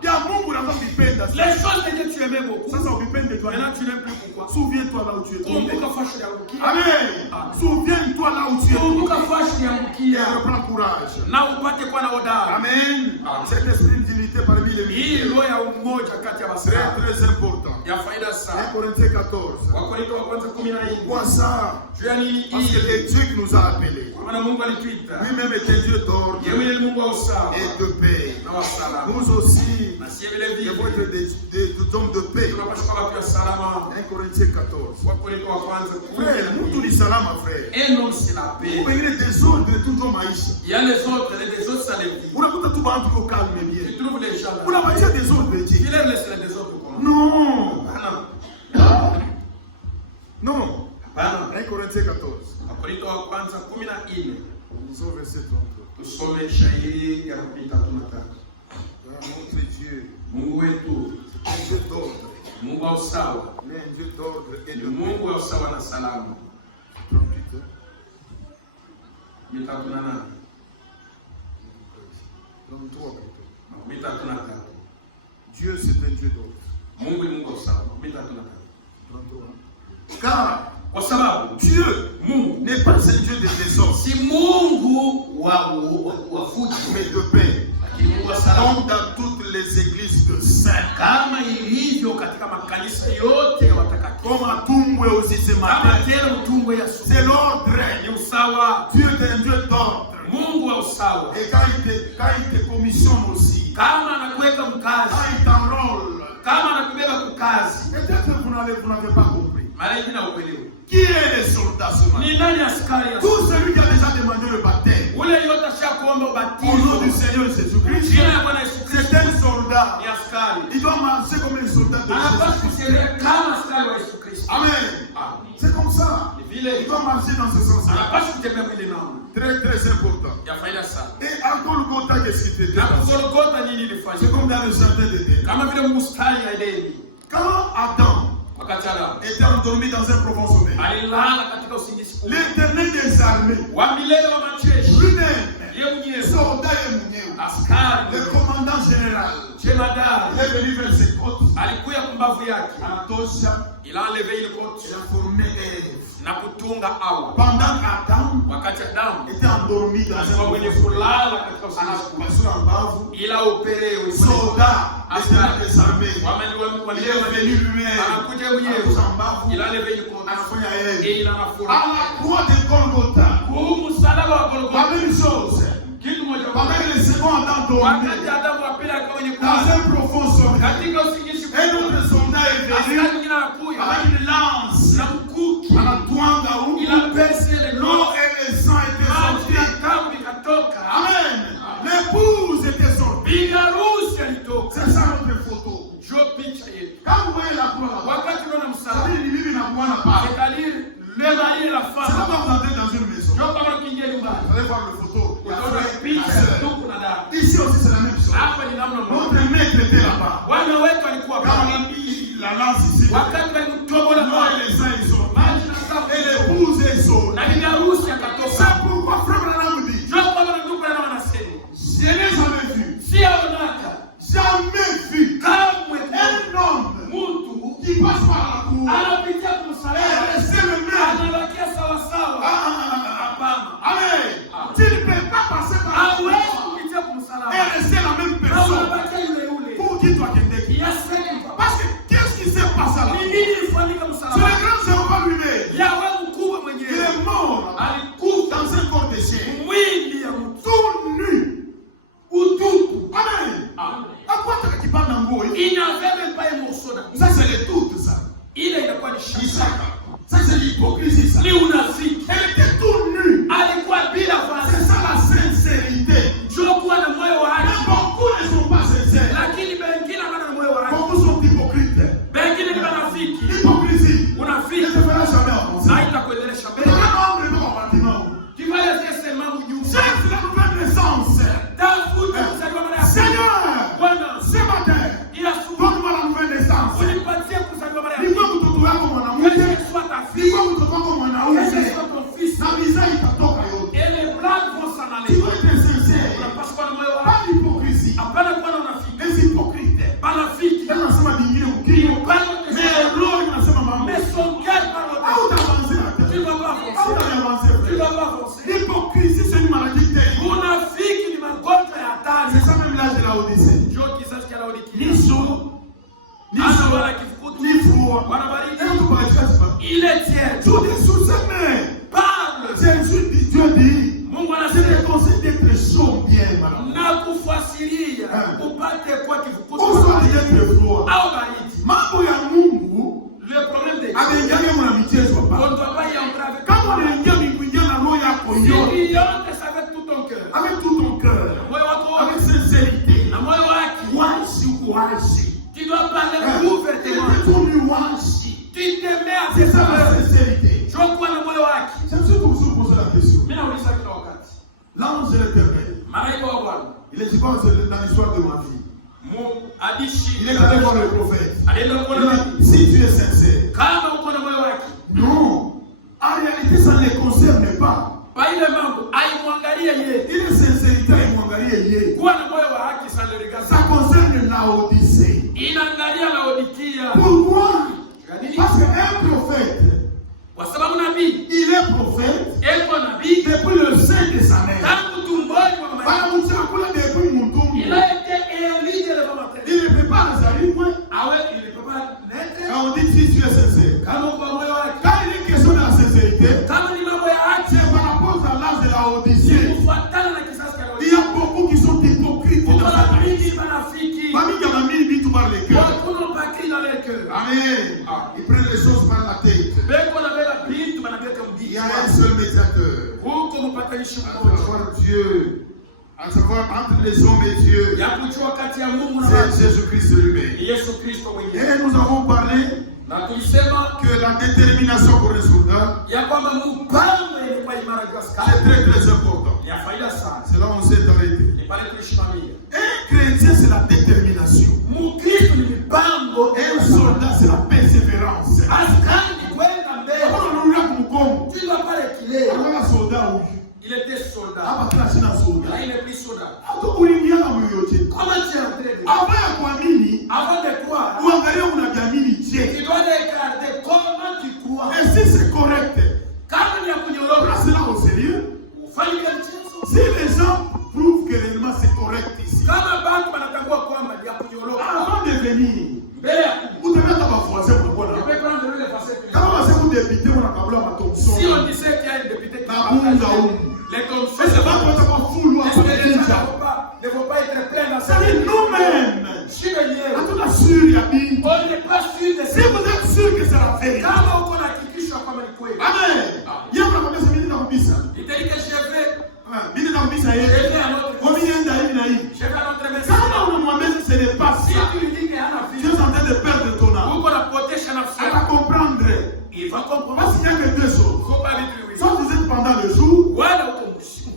Il y a Mungu na vipenda. Les choses que tu aimais beaucoup. Sasa uvipende toi. Maintenant tu n'aimes plus pourquoi. Souviens-toi là où tu es tombé. Kumbuka fashi ya rukia. Amen. Souviens-toi là où tu es tombé. Kumbuka fashi ya Et rukia. reprends courage. Na upate kuwa na hodari. Amen. Cet esprit d'unité parmi les Hii milliers. roho ya umoja kati ya Très Waislamu très important. ya faida 1 sana. Corinthiens 14. Wakorintho wa kwanza 14. Vois ça. Juu ya nini Parce que hii? c'est Dieu qui nous a appelés. Kwa maana Mungu alituita. Lui-même est un Dieu d'ordre Yeye mwenyewe ni Mungu wa usawa et de paix. na wa salama. Nous aussi, Na sie vile nous vile devons être des hommes de paix. tunapaswa kuwa watu wa salama. 1 Corinthiens 14. Wakorintho wa kwanza Frère, 14. mtu ni salama frère. Un homme c'est la paix. Pengine desordre tuko maisha. Il y a les autres ça les vit. Unakuta tu bantu ko calme Tu bien. trouves les gens là. Unapatia desordre Tu je. les laisses les autres comment? Non. Hapana. Non. Hapana. 1 Corinthiens 14. Wakorintho wa kwanza 14. Lisons verset 33. Tusome shairi ya kupita tunataka. Notre Dieu, Mungu wetu, un Dieu d'ordre. Mungu wa usawa. Il est un Dieu d'ordre et Ni de paix. Mungu wa usawa na salama. 38. 38. 33 plutôt. 33. Dieu c'est un Dieu d'ordre. Mungu ni Mungu wa usawa. 33. 33. Car Kwa sababu Dieu Mungu n'est pas un Dieu de désordre, si Mungu wa fujo, mais de paix. lakini Mungu wa salama. Comme dans toutes les églises de saints. Kama ilivyo katika makanisa yote ya watakatifu. Comme à Tumbwe aussi ce Kama matin. tena mtumbwe ya suku. C'est l'ordre. Ni usawa. Dieu est un Dieu d'ordre. Mungu wa usawa. Et quand il te commissionne aussi, Kama anakuweka mkazi, quand il t'enrôle, kama anakubeba kukazi, peut-être que vous n'avez pas compris. mara nyingine hauelewi. Qui est le soldat ce matin? Ni nani askari ya suku? Tout celui qui a déjà demandé le baptême Ule yote ashakuomba au nom du ubatizo. Seigneur Jésus-Christ, Jina la Bwana Yesu Kristo c'est un soldat. ni askari. Il doit marcher comme un soldat de Anapaswa Jésus. kusiria kama askari wa Yesu Kristo. Amen. Ah, C'est comme ça. ni Il vile doit marcher dans ce sens-là. anapaswa kutembea mwili nao. Très très important. Ya faida sana. Et à Golgotha, qu'est-ce qu'il était? Na kugorogota nini C'est ilifanya? comme dans le jardin d'Éden. Kama vile bustani ya Edeni. Quand Adam Wakati Adamu était endormi dans un profond sommeil, alilala katika usingizi kubwa. l'Éternel des armées, Wa milele wa majeshi. lui-même, Yeye mwenyewe soldat et mouillé, askari le commandant général, jemadari il est venu vers ses côtes, alikuya kumbavu yake. Anatosha, Ila aleve ile koti il a formé Ève. na kutunga Hawa. Pendant qu'Adam Wakati Adamu était endormi dans alikuwa un mwenye profond sommeil, kulala katika usingizi kubwa. anapasua mbavu, Ila uperewe soldat, l'Éternel des armées, il est venu lui-même, anakuja mwenyewe anakuza mbavu, ila aleve ile koti anafanya Ève. ila À anafura la croix de Golgotha, huu msalaba wa la Golgotha. même chose, Kitu moja avec le second Adam dormi, wakati Adamu wa pili alikuwa mwenye dans kulala un profond sommeil, katika usingizi un kubwa, autre soldat est venu askari mwingine anakuja avec une lance, na mkuki à la twanga où ila pesi ile l'eau et le sang étaient maji na sortis. damu ikatoka. Amen. L'épouse était sortie. Bibi harusi alitoka. C'est ça notre photo. Njoo picha yetu. Quand vous voyez la croix là-bas, Wakati unaona ça msalaba, dit Bibi n'a point la part. c'est-à-dire lema ile la C'est femme. pas quand vous entrez dans une maison. Njoo kama ukiingia nyumbani. Vous allez voir la photo. Il y a Utaona frère, picha la sœur. tuku na dada. Ici aussi c'est la même chose. Hapa ni namna moja. Notre maître était là-bas. Wana wetu walikuwa Quand on pale. a mis la lance ici, Wakati walimtobola l'eau maji et le sang ils sont maji na damu et l'épouse est sortie. na bibi harusi akatoka. C'est pourquoi frère Branham dit, Njoo kama ndugu na wanasema. je n'ai jamais vu, Siaonaka jamais vu kamwe un homme mtu qui passe par la cour anapitia kumsalaba fille, Ilikuwa mtoto wako que ce mwanaume. soit ton fils, Na mizaa itatoka yote. et les blagues vont s'en aller. Tu dois être sincère. Unapaswa kuwa na moyo wa Pas d'hypocrisie. hapana kuwa na unafiki. Les hypocrites. Banafiki. Yeye anasema bingine mkio. Parle de Mais roho inasema mambo. mais son cœur parle Au de t'avancer la tu tête. ne vas pas Au avancer. t'avancer. Tu ne vas pas avancer. L'hypocrisie, c'est une maladie terrible. Unafiki ni magonjwa ya hatari. C'est ça même l'âge de la Odyssée. Njoo kizazi cha Laodikia. Ni chaud, ni Ana chaud, wala kifukutu. ni froid. Wana baridi. Et on parle de ça. Il est tiède. Tout est sous sa main. Parle. Jésus dit, Dieu dit, Mungu je te anasema conseille d'être chaud bien, madame. na kufasiria upate kwa kifukutu Au soit d'être froid. au baridi. Mambo ya Mungu, Le problème de ameingia mwana michezo on ne hapa. doit pas y entrer avec Kama unaingia kuingia na roho yako si yote, tu y entres avec tout ton cœur. avec tout ton cœur, Moyo wako avec sincérité, na moyo wake. washi. Tu dois parler ouvertement. Washi. Tu te mets à C'est ses ça la faveurs. sincérité. Njoo kuwa na moyo wake. J'aimerais que vous vous posez la question. Mimi nauliza kila wakati. L'ange de l'Éternel, Malaika wa Bwana. il est dit quoi dans l'histoire de ma vie? Mungu adishi. Il est allé voir le prophète. Alienda kuona nabii. Il dit, si tu es sincère. Kama uko na moyo wake. Non. En réalité, ça ne les concerne pas. Kwa ile mambo aimwangalie yeye. Il est sincérité à Imwangalie. Kuwa na moyo wa haki sana le Ça concerne la Odyssée. inaangalia Laodikia. Pourquoi? Nini? Parce qu'un prophète, Kwa sababu nabii il est prophète eko nabii depuis le sein de sa mère. tangu tumboni mwa mama yake. Il a été élu de la maman. Il ne peut pas nazali point. Awe il ne peut pas naître Quand on dit si tu es sincère. kama kwa moyo wake. Quand il est question de la sincérité, Kama ni mambo ya haki c'est par rapport à l'âge de la Odyssée. kufuatana na kisasi cha Il y Laodikia. a beaucoup qui sont hypocrites dans Kuna sa vie. wengi marafiki. Famille qui a mis vitu par les cœurs. Watu bakri dans leur cœur. Amen. Ils prennent les choses par la tête. Beko na bela bintu banabeka Il y mjini. a un seul médiateur. Huko mpatanishi À mmoja. savoir Dieu. À savoir entre les hommes et Dieu. Ya kujua kati ya Mungu na C'est watu. Jésus-Christ lui-même. Yesu Kristo mwenyewe. Et nous avons parlé Na tulisema que la détermination pour les soldats, ya kwamba mpango ilikuwa imara kwa c'est askari. très très important. Ni ya faida sana. C'est là où on s'est arrêté. Ni pale tulisimamia. Un chrétien, c'est la détermination. Mkristo ni mipango. Un soldat, c'est la persévérance. Askari ni kwenda mbele. On nous l'a comme con. Tu vas pas le kilé. On a soldat, oui. Il était soldat. Hapa kila sina soldat. Là il est plus soldat. Hata kuingia kama yoyote. Comment tu es entré dedans? Avant ya kuamini, Avant de croire, uangalie unajiamini je. tu dois regarder comment tu crois. Et si c'est correct, Kama ni ya kunyoroka, place-la au sérieux. ufanye mchezo. Si les gens prouvent que réellement c'est correct ici, Kama bantu wanatambua kwamba ni ya kunyoroka. avant de venir, Mbele ya utabeta bafuase unakuwa na. Pepe kwanza ndio ile facette. Kama wase kudepite unakabula matomson. Si on disait qu'il y a une députée qui Na bunga huko. les Thompson, Sasa watu watakuwa full wa est-ce que les gens kuja. ne vont pas être pleins dans Ça dit nous-mêmes. Si wenyewe Hatuna siri ya bingu. on n'est pas sûr de Si vous êtes sûr que c'est la vérité. kama uko na hakikisho kwamba ni kweli. Amen. Yeye anakwambia mimi nakubisa. Itaika cheve, Mimi nakubisa yeye. cheve à notre Kwa mimi nenda hivi na hivi. cheve à notre message. Kama unamwambia ce n'est pas Si ça. tu lui dis qu'il y a un Tu es en train de perdre ton âme. uko na potesha nafsi Elle yako. va comprendre. Il va comprendre. Parce qu'il y a que deux choses. Faut pas vite lui. Soit vous êtes pendant le jour, Wala uko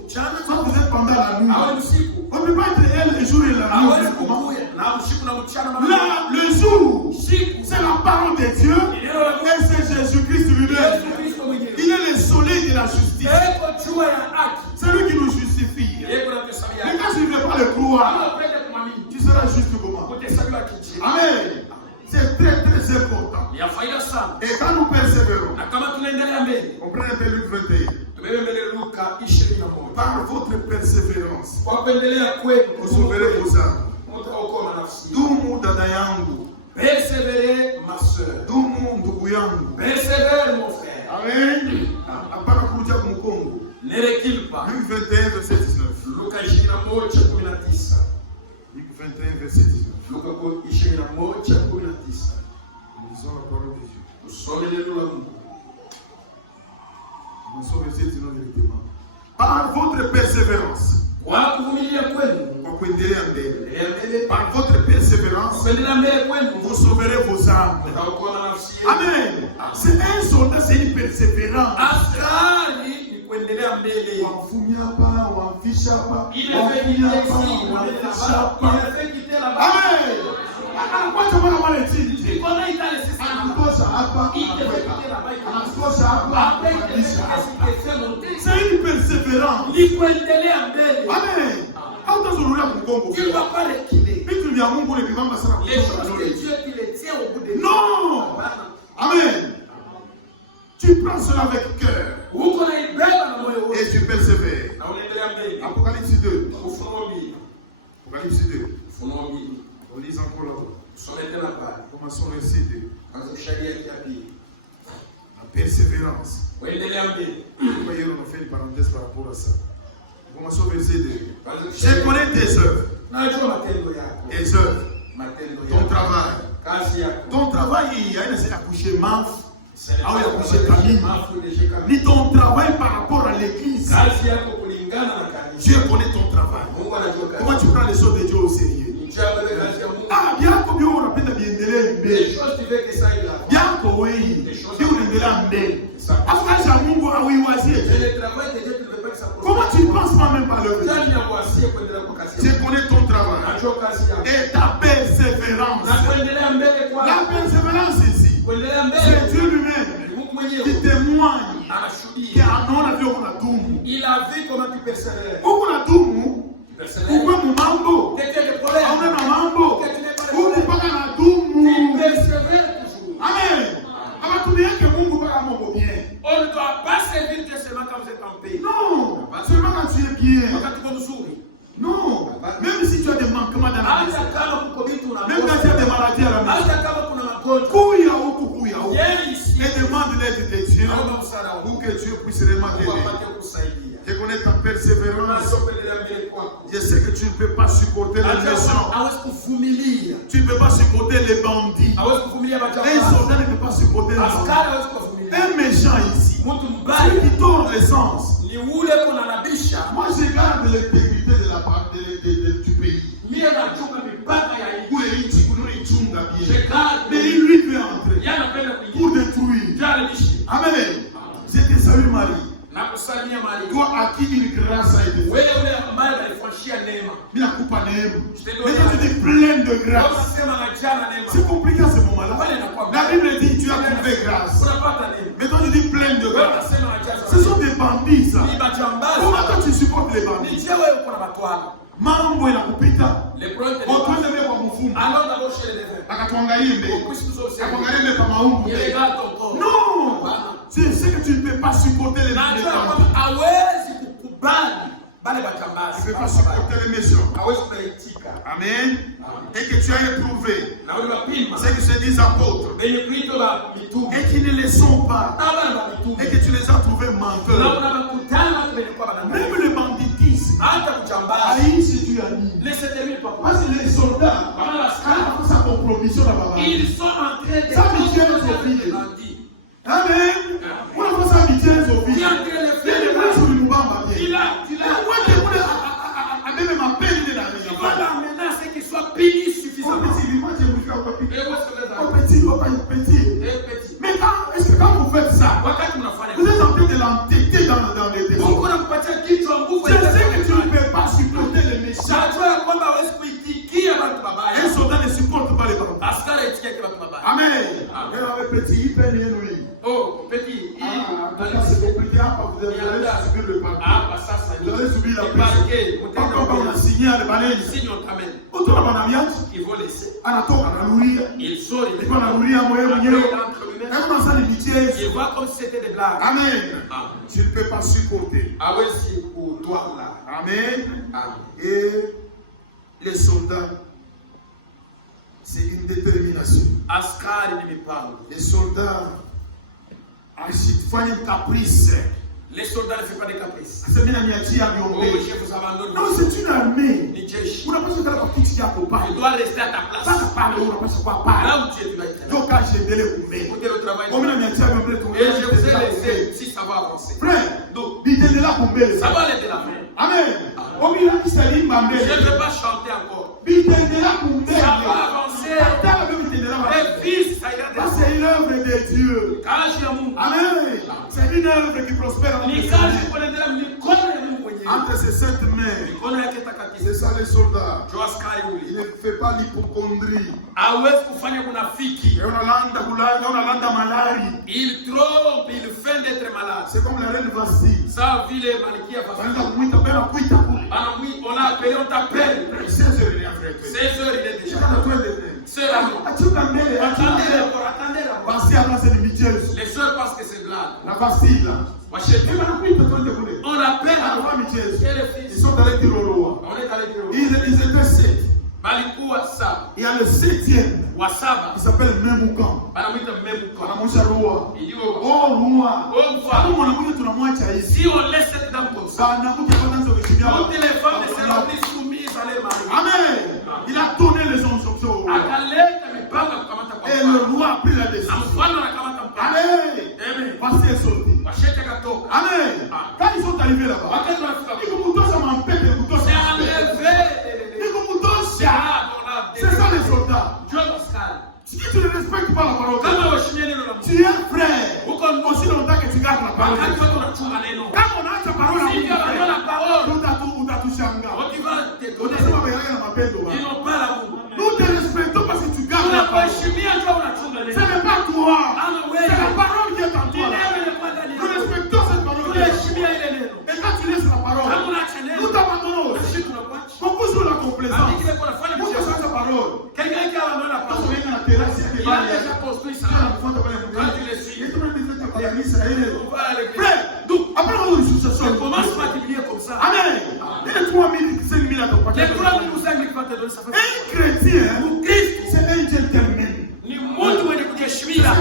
mchana, soit vous êtes pendant la nuit. au usiku. On ne peut pas être elle le jour et la Hawezi nuit. Comment? kukuya na usiku na mchana mara. Là, le jour, Usiku c'est la parole de Dieu. Et c'est Jésus-Christ lui-même. Yesu Kristo mwenyewe. Il est le soleil de la justice. Eko jua ya haki. C'est lui qui nous justifie. Eko na tusabia. Mais quand tu ne veux pas le croire, Kama upende kumwamini, tu seras juste comment? utahesabiwa kichini. Amen. C'est très très important. Ni ya faida sana. Et quand nous persévérons, Na kama tunaendelea mbele, on prend un peu Luc 21. tubebe mbele Luka 21. Par votre persévérance, Kwa kuendelea kwenu, vous sauverez vos âmes. mtaokoa nafsi. Dumu dada yangu, Persévérez ma sœur. dumu ndugu yangu. Persévère mon frère. Amen. Hapana kurudia kumkongo. Ne recule pas. Luc 21 verset 19. Luka 21:19. Luc 21 verset 19. Luka 21:19. Nous lisons la parole de Dieu. Tusome neno la Mungu. Nous sommes verset 19 directement. Par votre persévérance, Kwa kuvumilia kwenu, kwa kuendelea mbele. endelea mbele. Par votre persévérance, Kuendelea mbele kwenu, vous sauverez vos âmes. mtaokoa nafsi yenu. Amen. C'est un soldat, c'est une persévérance. Askari ni kuendelea mbele. Wamfunyapa, wamfishapa, Il a fait quitter wamfunyapa, ici, il wamfishapa. a fait quitter là-bas. Amen. Anakuacha mwana wale chini. Iko na itale sisi. Anamtosha hapa. hapa, anatosha hapa. C'est une persévérance. Amen. Hautazurulia mgongo. Vitu vya Mungu ni vibamba sana. Non. Amen. Tu prends cela avec cœur. Et tu persévères. Apocalypse 2. Apocalypse 2. On lit encore là-bas. Commençons le verset 2. La persévérance. Voyez, on a fait une parenthèse par rapport à ça. Commençons le verset 2. Je connais tes œuvres. Tes œuvres. Ton travail. Ton travail, il y a une accouché Maf. Ah oui, accouché Camille. Ni ton travail par rapport à l'église. Dieu connaît ton travail. Comment tu prends les choses de Dieu au sérieux? Ah, bien que Dieu on appelle bien des choses tu veux que ça aille là. Bien que oui. Dieu on est là mbé. Après ça Mungu a oui wasi. Comment tu penses pas même par le vrai? Tu connais ton travail et ta persévérance. La persévérance ici, c'est Dieu lui-même qui témoigne. Il a vu comment tu persévères. Amen. On ne doit pas servir Dieu seulement quand vous êtes en paix. Non, seulement quand tu es bien. Non, même si tu as des manquements dans la maison, même quand tu as des maladies à la maison, et demande l'aide de Dieu pour que Dieu puisse vraiment t'aider. Je connais ta persévérance. Je sais que tu ne peux pas supporter les méchants. Tu ne peux pas supporter les bandits. Un soldat ne peut pas supporter les bandits. Un méchant ici, celui qui tourne l'essence. Moi je garde l'intégrité de la part du pays. Mais il lui fait entrer pour détruire. Amen. Je te salue Marie. Toi à qui une grâce a été faite. Mais tu es pleine de grâce. C'est compliqué à ce moment-là. La Bible dit tu as trouvé grâce. Mais toi tu dis pleine de grâce. Ce sont des bandits ça. Comment toi tu supportes les bandits? Mambo inakupita. Otwende mbele kwa mfumo. Akatuangalie mbele. Akatuangalie mbele kama maungu. Non. C'est ce que tu ne peux pas supporter les bandits. Tu ne peux pas supporter les méchants. Amen. Et que tu as éprouvé ce que se disent apôtres. Et qui ne les sont pas. Et que tu les as trouvés menteurs. Même le banditisme. Si tu as dit. Parce que les soldats, quand ça compromission là-bas, ils sont en train de ça me tient aux filles. Amen. On a fait ça, me tient aux filles. Il a même ma peine de la vie. Il va l'emmener à ce qu'il soit béni suffisamment. Mais est-ce que quand vous faites ça, vous êtes en train de l'entêter dans les défauts? Je sais que tu ne peux pas supporter les méchants. Un soldat ne supporte pas les bandits. Amen. Oh, petit. C'est compliqué. Vous allez subir le parquet. Vous allez subir la parquet. On a signé à l'ébalène. Il faut laisser. Il sort. Il voit comme si c'était des blagues. Amen. Tu ne peux pas supporter. Amen. Et les soldats, c'est une détermination. Les soldats font une caprice. Les soldats ne font pas de caprices. Non, c'est une armée. Il doit rester à ta place. Là où tu es, tu vas être là. Et je vous ai laissé si ça va avancer. Ça va aller de la main. Amen. Je ne vais pas chanter encore. Ça va avancer. Les fils, ça ira de la main. C'est une œuvre de Dieu. Amen. C'est une œuvre qui prospère en Dieu. Amen. Entre ses saintes mains. Mikono yake takatifu. C'est ça les soldats. Ndio askari Il ule. ne fait pas l'hypocondrie. Hawezi kufanya kunafiki. Unalanda kulala, unalanda malari. Il trompe, il fait d'être malade. C'est comme la reine Vasti. Ça vile malkia Wanaenda Vasti. kumwita beba kuita kule. On a appelé, on t'appelle. 16 heures il est après. 16 heures il est déjà. Shikana twende. C'est là. Achuka mbele, Attendez achuka. d'abord, attendez d'abord. Vasti hapa c'est michezo. Les sœurs pensent que c'est blague. La Vasti là. Wacheti. Wanakuita twende kule. On appelle Anakuwa michezo. Quel Ils fils? sont allés dire au roi. On est allé dire. Ils étaient 7. Balikuwa saba. Il y a le 7e. Wa saba. Il s'appelle Memoukan. Banamwita Memuka. Anamwosha roi. Il dit Oh roi. Oh, roi. Kama mwanamke tunamwacha hivi. si on laisse cette dame comme ça, Banakuja kwanza kukimbia. toutes les femmes seront plus soumises à les maris. Amen. Il a donné les instructions. Akaleta mipaka kukamata kwa Et le roi a pris la na décision. mfalme anakamata mpaka. Amen. Amen. Parce est sorti. Washete akatoka. Amen. Quand ils sont arrivés là-bas, Wakati wanafika ils ont monté ça m'a empêché de monter c'est ça. enlevé. Ils ont monté ça. C'est ça les soldats. Dieu Pascal. Si tu ne respectes pas la parole, Kama washimie neno la Mungu. tu es frère. Aussi longtemps que tu gardes la parole. Wakati watu wanachunga neno. Quand on a ta parole, Si Dieu a la parole, on t'a touché en gars. on va te On donner. a sama bayan na mapendo. Ils n'ont pas l'amour. Nous te respectons parce que tu gardes la parole. Unapoheshimia ndio unachunga Ce neno. n'est pas toi. Ana C'est la wewe. parole qui est en Ni toi. neno linakuwa ndani Nous yako. respectons cette parole. Unaheshimia ile neno. Et quand tu laisses la parole, Kama unaacha nous neno, t'abandonnons. sisi tunakuacha. Beaucoup sur la complaisance. Andiki leko nafanya Beaucoup mchezo. sur ta parole. Quelqu'un qui a amené la Quand on parole, vient à la terrasse, il y a des il a balles. déjà construit ça. Tu vas prendre ta Quand balle. tu le suis, Et tu vas dire que tu as Israël. on va à l'église. Frère, donc, après on a une succession. On commence par multiplier comme ça. Amen. Il y a 3000, 5000 à ton paquet. Les 3 000 ou 5 000 qui vont te donner, ça fait. Un chrétien, c'est un gentleman. Ni mtu mwenye kujiheshimia.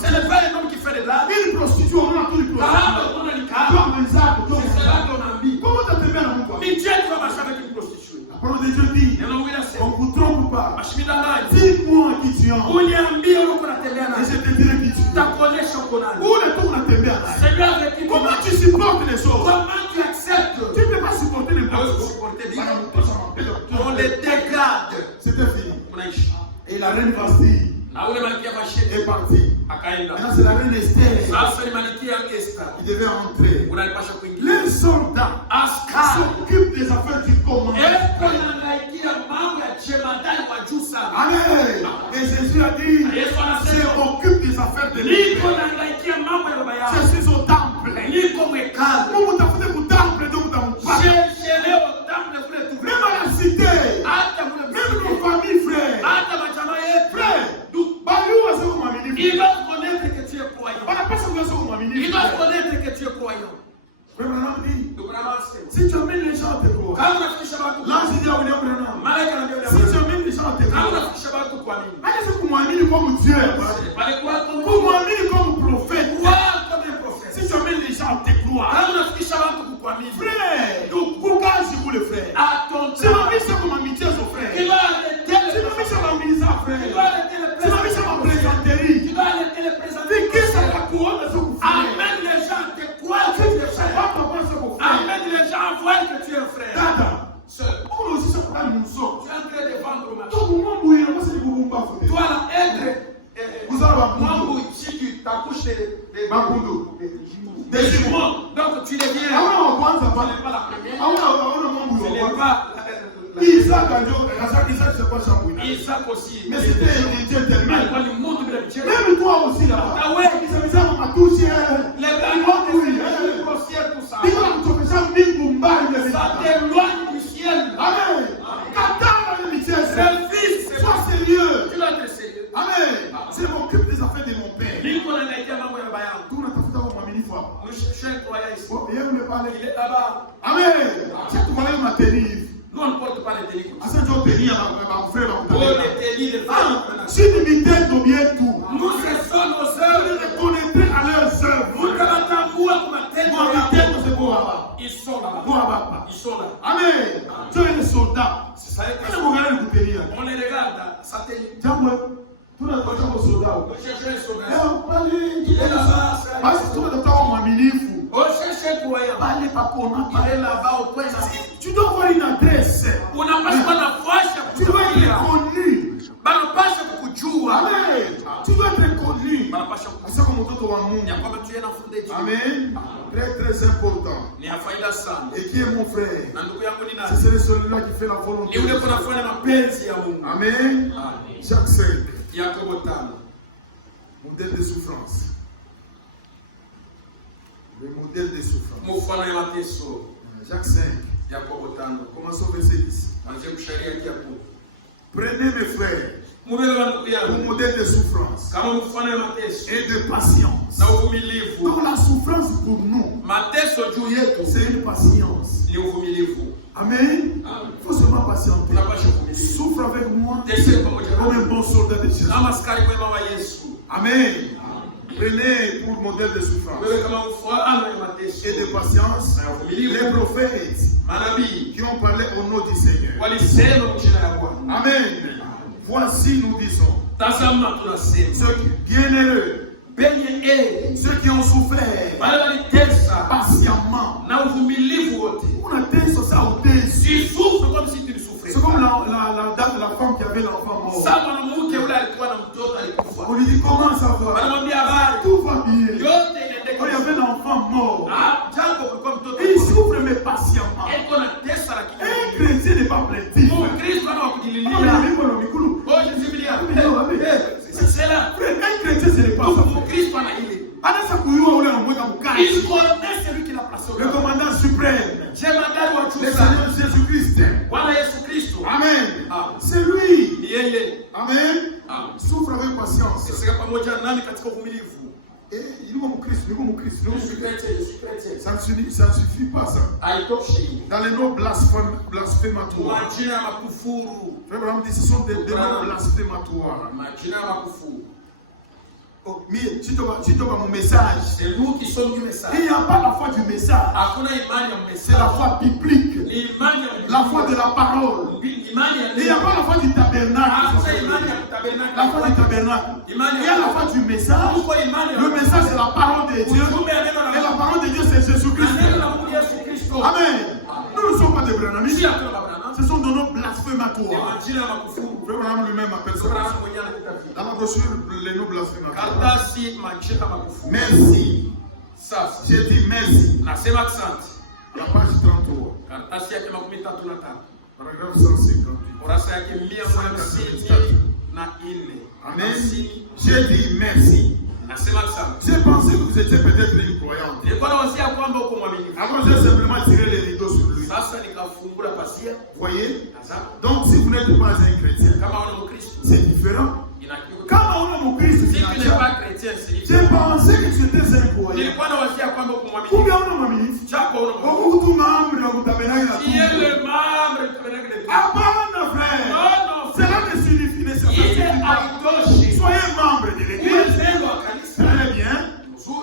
C'est le vrai homme qui fait des blagues. Kahaba, on a dit kahaba. C'est là qu'on a mis. Mais Dieu doit marcher avec une prostituée. Et on lui a dit, On vous trompe pas. Ashmidangani. Dis-moi qui tu es. Uniambie uko natembea Et naye. je te dirai qui tu es. Takuonesha uko nani. Où est-ce qu'on a tembé à C'est lui avec qui tu Comment marches. tu supportes les choses? Comment tu acceptes. Tu ne peux pas supporter les On choses. les dégrade. C'était fini. Unaishi. Et la reine Vasti Na ule malkia Vashti est partie. akaenda. Maintenant, c'est la reine Esther Sasa ni malkia Esther. qui devait entrer. Unalipasha kuingia. Les soldats Askari. s'occupent des affaires du commandant. Eko yanangaikia mambo ya jemadari wa juu sana. Amen. Et Jésus a dit, Yesu je anasema m'occupe des affaires de niko l'Église. nangaikia mambo ya baba yangu. Je suis au temple. Niko mwekazi. Mungu tafuta ku temple donc dans pas. Leo temple kule tu. Même à la cité, Hata kule même nos familles, frères. hata majamaa yetu. Frère, Bayu wase kumwamini. Il doit connaître que tu es croyant. Wanapaswa kuweza kumwamini. Il doit connaître que tu es croyant. Frère Branham dit, Ndugu Branham anasema, si tu amènes les gens à te croire, kama unafikisha watu, l'ange dit à William Branham, malaika anambia si tu amènes les gens à te kama croire, unafikisha watu kwa nini? allez kumwamini comme Dieu. Pale kwako Kumwamini comme prophète. croire comme un prophète. Si tu amènes les gens à te croire, Kama unafikisha watu kukuamini. frère, donc kukazi kule frère. À ton temps, Simamisha kumamitia so tu frère. dois arrêter le Simamisha mamiliza tu dois frère. arrêter le Simamisha présenter. mapresenteri. Tu dois arrêter le présenter. Fikisha kakuona so kufanya. Amène les gens à te croire que tu es frère. Watu wapasa kufanya. Amène les gens à voir que tu es frère. Dada, Seul. unauzisha kwa mso. Tu es en train de vendre au marché. Toku mambo yenu basi ni kubumba fote. Toi là, être Uzalo wa Mwambu, si tu t'accouches des Makundu. des jumeaux, donc tu deviens. Hauna wa kwanza Ce pa. n'est pas la première. Hauna mambo Ce ya n'est kwanza. pas Isaac ndio Isaac c'est quoi ça bouina. Isaac aussi. Mais c'était un gentleman. Alikuwa ni mtu bila mchezo. Même toi aussi là. Ah ouais. Kisha matushi. Les blancs, les grossiers, tout ça. Bila kutokesha mbingu mbali vile. Ça t'éloigne du ciel. Amen. Katana ni michezo. Service, c'est Sois pas sérieux. tu dois être sérieux. Amen. Je m'occupe des affaires de mon père. Niko nangaikia mambo ya baba yangu. Tunatafuta kwa mwaminifu hapa. Nous cherchons un croyant ici. Yeye ule pale. Il est là-bas. Amen. Sasa tunaona mateni hivi. Nous, on ne porte pas les tennis. Sasa ndio teni ya mfrema Oh, kutana. les tennis, les Ah, femmes. si ni mitendo bietu. Nous cessons nos Vous œuvres. les connaîtrez à leurs œuvres. Nous tunatambua kumatendo Moi, yao. mitendo c'est quoi hapa? Ils sont là-bas. Kwa baba. Ils sont là. Amen. Tu es le soldat. C'est ça. Kana mwangalie kutenia. On les regarde, ça tenit. Jambo tunatafuta kwa soldat. On cherche un soldat. Pale Il est là-bas. basi tunatafuta kwa mwaminifu. On cherche un croyant. Pale papona. Il est là-bas au point. Tu dois avoir une adresse. Unapaswa nafasi Tu dois kukufikia. être connu. Banapaswa kukujua. Amen. Tu dois être connu. Banapaswa unapasha Asako mtoto wa Mungu. ya kwamba tu yanafundisha. Amen. Très très important. Ni faida sana. Et qui est mon frère? Na ndugu yangu ni C'est nani? celui-là qui fait la volonté. Ni yule kunafanya mapenzi ya Mungu. Amen. Jacques 5. Yakobo 5. Modèle de souffrance. Le modèle de souffrance. Mfano ya mateso. Jacques 5. Yakobo 5. Commençons au verset 10. Anze kusharia kiapo. Prenez mes frères Mubele wa ndugu pour yangu. modèle de souffrance Kama mfano ya mateso et de patience. na uvumilivu. Donc la souffrance pour nous, Mateso juu yetu c'est une patience. ni uvumilivu. Amen. Il faut seulement patienter. Unapasha uvumilivu. Souffre avec moi Tese pamoja comme nami. un bon soldat de Jésus. Kama askari mwema wa Yesu. Amen. Prenez pour modèle de souffrance Wewe kama mfano ya mateso et de patience les prophètes manabii qui ont parlé au nom du Seigneur. walisema mjina ya Bwana. Amen. Voici, nous disons, Tazama tunasema ceux bienheureux, penye ceux qui ont souffert wale walitesa patiemment. na uvumilivu wote. On a testé ça au dessus. Si souffre comme si tu souffrais. C'est comme la dame, la femme qui avait l'enfant mort. Sasa mwanamke yule alikuwa na mtoto alikufa. On lui dit comment ça va? Wanamwambia habari. Tout va bien. Yote Quand il y inaendeka. avait l'enfant mort, Ah, jambo kulikuwa mtoto. il souffre mais patiemment. Eko na tesa Un lakini. chrétien n'est pas plaintif. Mkristo ana Ah, wakujililia. mais il faut le micro. Oh, je suis bien. C'est là. Frère, un chrétien, ce n'est pas ça. Mkristo ana ile. Anaweza kuyua ule anamweka Il mkali. connaît celui qui l'a placé. Le commandant suprême, Jemadari wa le chusa. Seigneur Jésus-Christ. Bwana Yesu Kristo. Amen. Ah. C'est lui. Ni yeye. Amen. Ah. Souffre avec patience. Sisi pamoja nami katika uvumilivu. Et il est mon Christ, il est mon Christ. Je suis chrétien. Ça ne suffit pas ça. Haitoshi. Dans les noms blasphématoires. Majina ya makufuru. Frère Abraham dit ce sont des noms blasphématoires. Majina ya makufuru. Oh, mais si tu vois mon message, C'est nous qui sommes du message. il n'y a pas la foi du message. Hakuna imani ya C'est la message. foi biblique. Ni imani ya La foi de la parole. imani ya Il n'y a pas la foi du tabernacle. Hakuna imani ya tabernacle. La foi du tabernacle. Il y a la foi du message. Huko imani ya Le message c'est la parole de Dieu. Ujumbe ya neno la Et la parole de Dieu c'est Jésus-Christ. Neno la Mungu Yesu Kristo. Amen. Nous ne sommes pas des branhamistes. Si hakuna mabrana. Ce sont des noms Ni blasphématoires. majina ya makufuru. Frère Abraham lui-même appelle ça. Abraham mwenyewe anataka. Dans la brochure, les noms blasphématoires. Karatasi majina ya makufuru. Merci. Sasa J'ai dit merci. nasema asante. La page 33. Karatasi yake 33. Paragraphe 158. Kurasa yake 154. Amen. J'ai dit merci. Nasema asante. J'ai pensé que vous étiez peut-être une croyante. Nilikuwa nawasia kwamba uko mwaminifu. Alors j'ai simplement tiré les rideaux sur lui. Sasa nikafungula pasia. Voyez? Tazama. Donc si vous n'êtes pas un chrétien, Kama una Mkristo. c'est différent. Inakiwa. Quand on a mon Christ, Si tu n'es pas chrétien, c'est j'ai différent. pensé que tu étais un croyant. Nilikuwa nawasia kwamba uko Ou mwaminifu. bien on a mamie. Chako una mwaminifu. Ou tout membre de vous tabernacle à Qui est tout. le membre du tabernacle de Dieu? Ah bon, frère? Non, Cela ne signifie ne il est haitoshi. Soyez membre de l'église. Uwezendo wa kanisa. Très bien.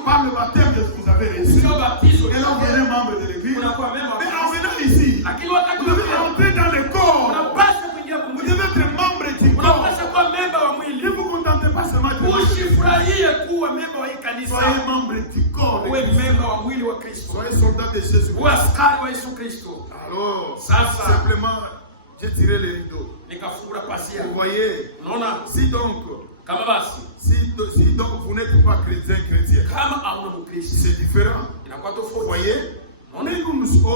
Par le baptême que vous avez reçu. Sio batizo. Et là, vous devenez membre de l'église. Unakuwa memba. Mais en venant ici, Lakini wakati vous devez entrer dans le corps. unapaswa kuingia Vous kumwili. devez être membre du corps. Unapaswa kuwa memba wa Ne mwili. vous contentez pas seulement de Usifurahie kuwa memba wa hii kanisa. soyez membre du corps. Uwe memba wa mwili wa Kristo. Soyez soldat de Jésus. Uwe askari wa Yesu Kristo. Alors, Sasa. simplement, j'ai tiré les rideaux. Nikafungula pasia. Vous voyez, Unaona? si donc, Kama basi si donc vous n'êtes pas chrétien, kama hauna Mkristo c'est différent. inakuwa Vous tofauti. voyez,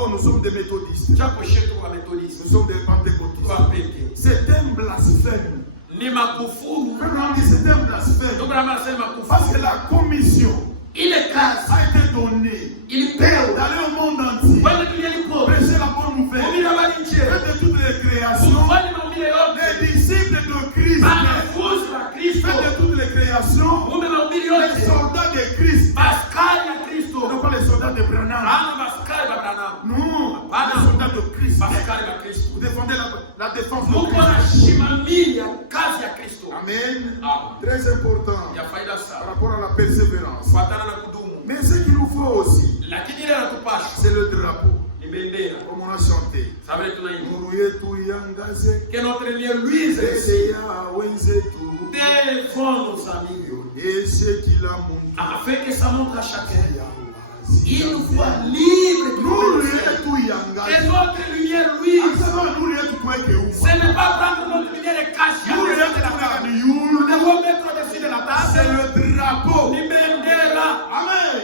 nous sommes des méthodistes. Chako chetu kwa Methodist. Nous sommes des pentecôtistes. Kwa peke. C'est un blasphème. Ni makufuru. Vraiment, c'est un blasphème. Ndio kama nasema Parce makufuru. que la commission Ile kazi a été donnée ilipewa d'aller au monde entier, kwenda duniani kote. prêcher la bonne nouvelle, Kuhubiri habari njema. faire de toutes les créations, Kufanya mahubiri yote. les disciples de Christ, Wanafunzi wa Kristo. faire de toutes les créations, Kumbe mahubiri les yote. soldats de Christ, Askari ya Kristo. non pas les soldats de Branham, Hana askari wa Branham. non, Hapana. les soldats de Christ. Askari wa Kristo. Vous défendez la défense de Mungu Christ. anashimamia kazi ya Kristo. Amen. Ah. Très important Ya faida par sana. rapport à la persévérance. Kufuatana na kudumu. Mais ce qu'il nous faut aussi, Lakini ile inatupasha c'est le drapeau. ni bendera. Comme on a chanté. Sababu tunaimba. Nuru yetu iangaze, Que notre lumière luise mbele ya wenzetu, devant nos amis. ionyeshe kila mtu Afin que ça montre à chacun. ya wazi. Il nous voit libre. Nuru yetu Que iangaze. notre lumière luise. Asema nuru yetu tuweke Ce uma. n'est pas prendre notre lumière et cacher Nuru au-dessus yetu de la tuweke table. ni Nous yulu. devons mettre au-dessus de la C'est table. le drapeau. ni bendera. Amen.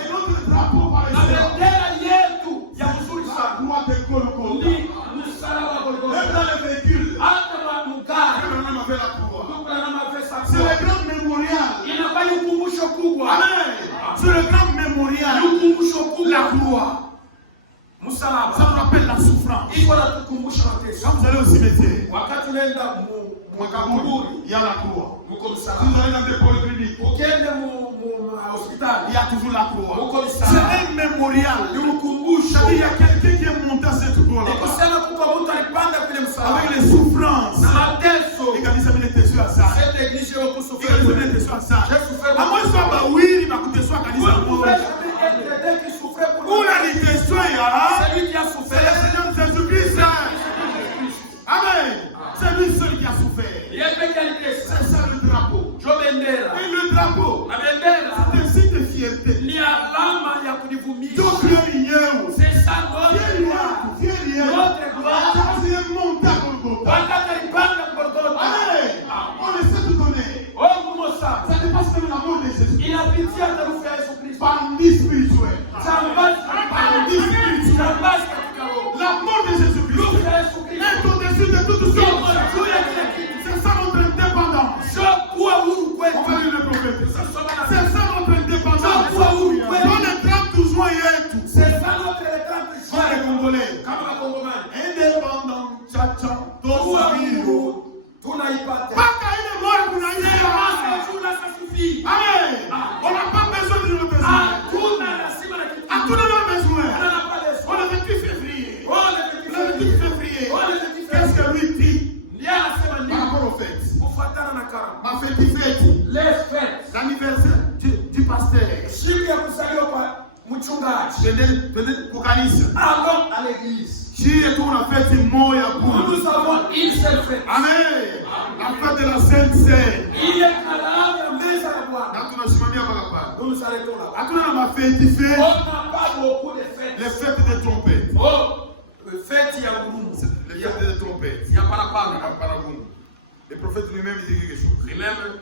Et notre drapeau par Na exemple. bendera yetu ya mzuri La sana croix de Golgotha. ni msalaba wa Même Golgotha. dans les véhicules. Hata wa mugari Abraham avait la croix. tuko na mapesa C'est kwa le grand mémorial. inafanya ukumbusho kubwa. Amen. C'est le grand mémorial. Ni ukumbusho La kubwa. croix. Ça Msalaba nous rappelle la souffrance. iko na tukumbusha mateso. Quand vous allez au cimetière, Wakati unaenda Makaburi, il y a la croix. muko Si msalaba. vous allez dans des polycliniques, Ukiende mu hospitali il y a toujours la croix. muko C'est msalaba. un mémorial. Ni ukumbusho. C'est-à-dire, il y a quelqu'un qui est monté à cette Ni croix-là. kusema kuko mtu alipanda kwenye msalaba Avec les souffrances. na mateso. Et quand il s'est mis les tessus à ça. Cette église yo Et kusufiri. quand il s'est mis les tessus à ça. À moins que ce soit bah oui, il m'a coûté soit quand il s'est mort. Una ni tessu ya. Celui qui a C'est souffert. le Seigneur Jésus-Christ. Amen. C'est lui seul qui a souffert. C'est ça le drapeau. Et le drapeau, c'est un signe de fierté. Ni alama ya kujivumisha. Donc, il y a une yeux. C'est ça notre gloire. C'est un montant pour le Golgotha. Wakati alipanda Golgotha. Amen. On essaie de donner. Oh Mungu sana. Ça dépasse même la mort de Jésus. Inapitia tarufu ya Yesu Kristo. Bandit spirituel. Jambazi katika roho. La mort de Jésus-Christ Roho ya Yesu Kristo. est au-dessus de toutes choses. Juu ya kila kitu. C'est ça notre indépendance. Sio kuwa huru On kwetu. va lire le prophète. Soma na C'est ça notre indépendance. Dans les 30 juin, il y a tout. C'est ça notre état de Pour les Congolais. kama Wakongomani. Indépendant, tchatcha, Kuwa tosabiro. huru tunaipata. Paka ile mort kuna Sasa yeye. juu na suffit. Amen. On n'a pas besoin de notre besoin. Hakuna lazima na kitu. Hatuna na besoin. Hana pale. On est le 28 février. Ole Le 28 février. Qu'est-ce que lui dit ndiye anasema par nini? rapport aux fêtes? Kufuatana na karamu. Ma fête, Les fêtes. l'anniversaire du pasteur. Siku ya kuzaliwa kwa mchungaji. Twende kukanisa. Allons à l'église. Chie tu una fête moya pour. Nous avons une seule fête. Amen. La fête de la Sainte Seine. Ile karamu ya meza ya Bwana. Na tunasimamia paka pale. Nous nous arrêtons là. Hatuna na mafeti On fête. n'a pas beaucoup de fêtes. Les fêtes des trompettes. Oh, fête ya ngurumo. Les fêtes des trompettes. Ya parapanda. Le prophète lui-même dit quelque chose. Remember,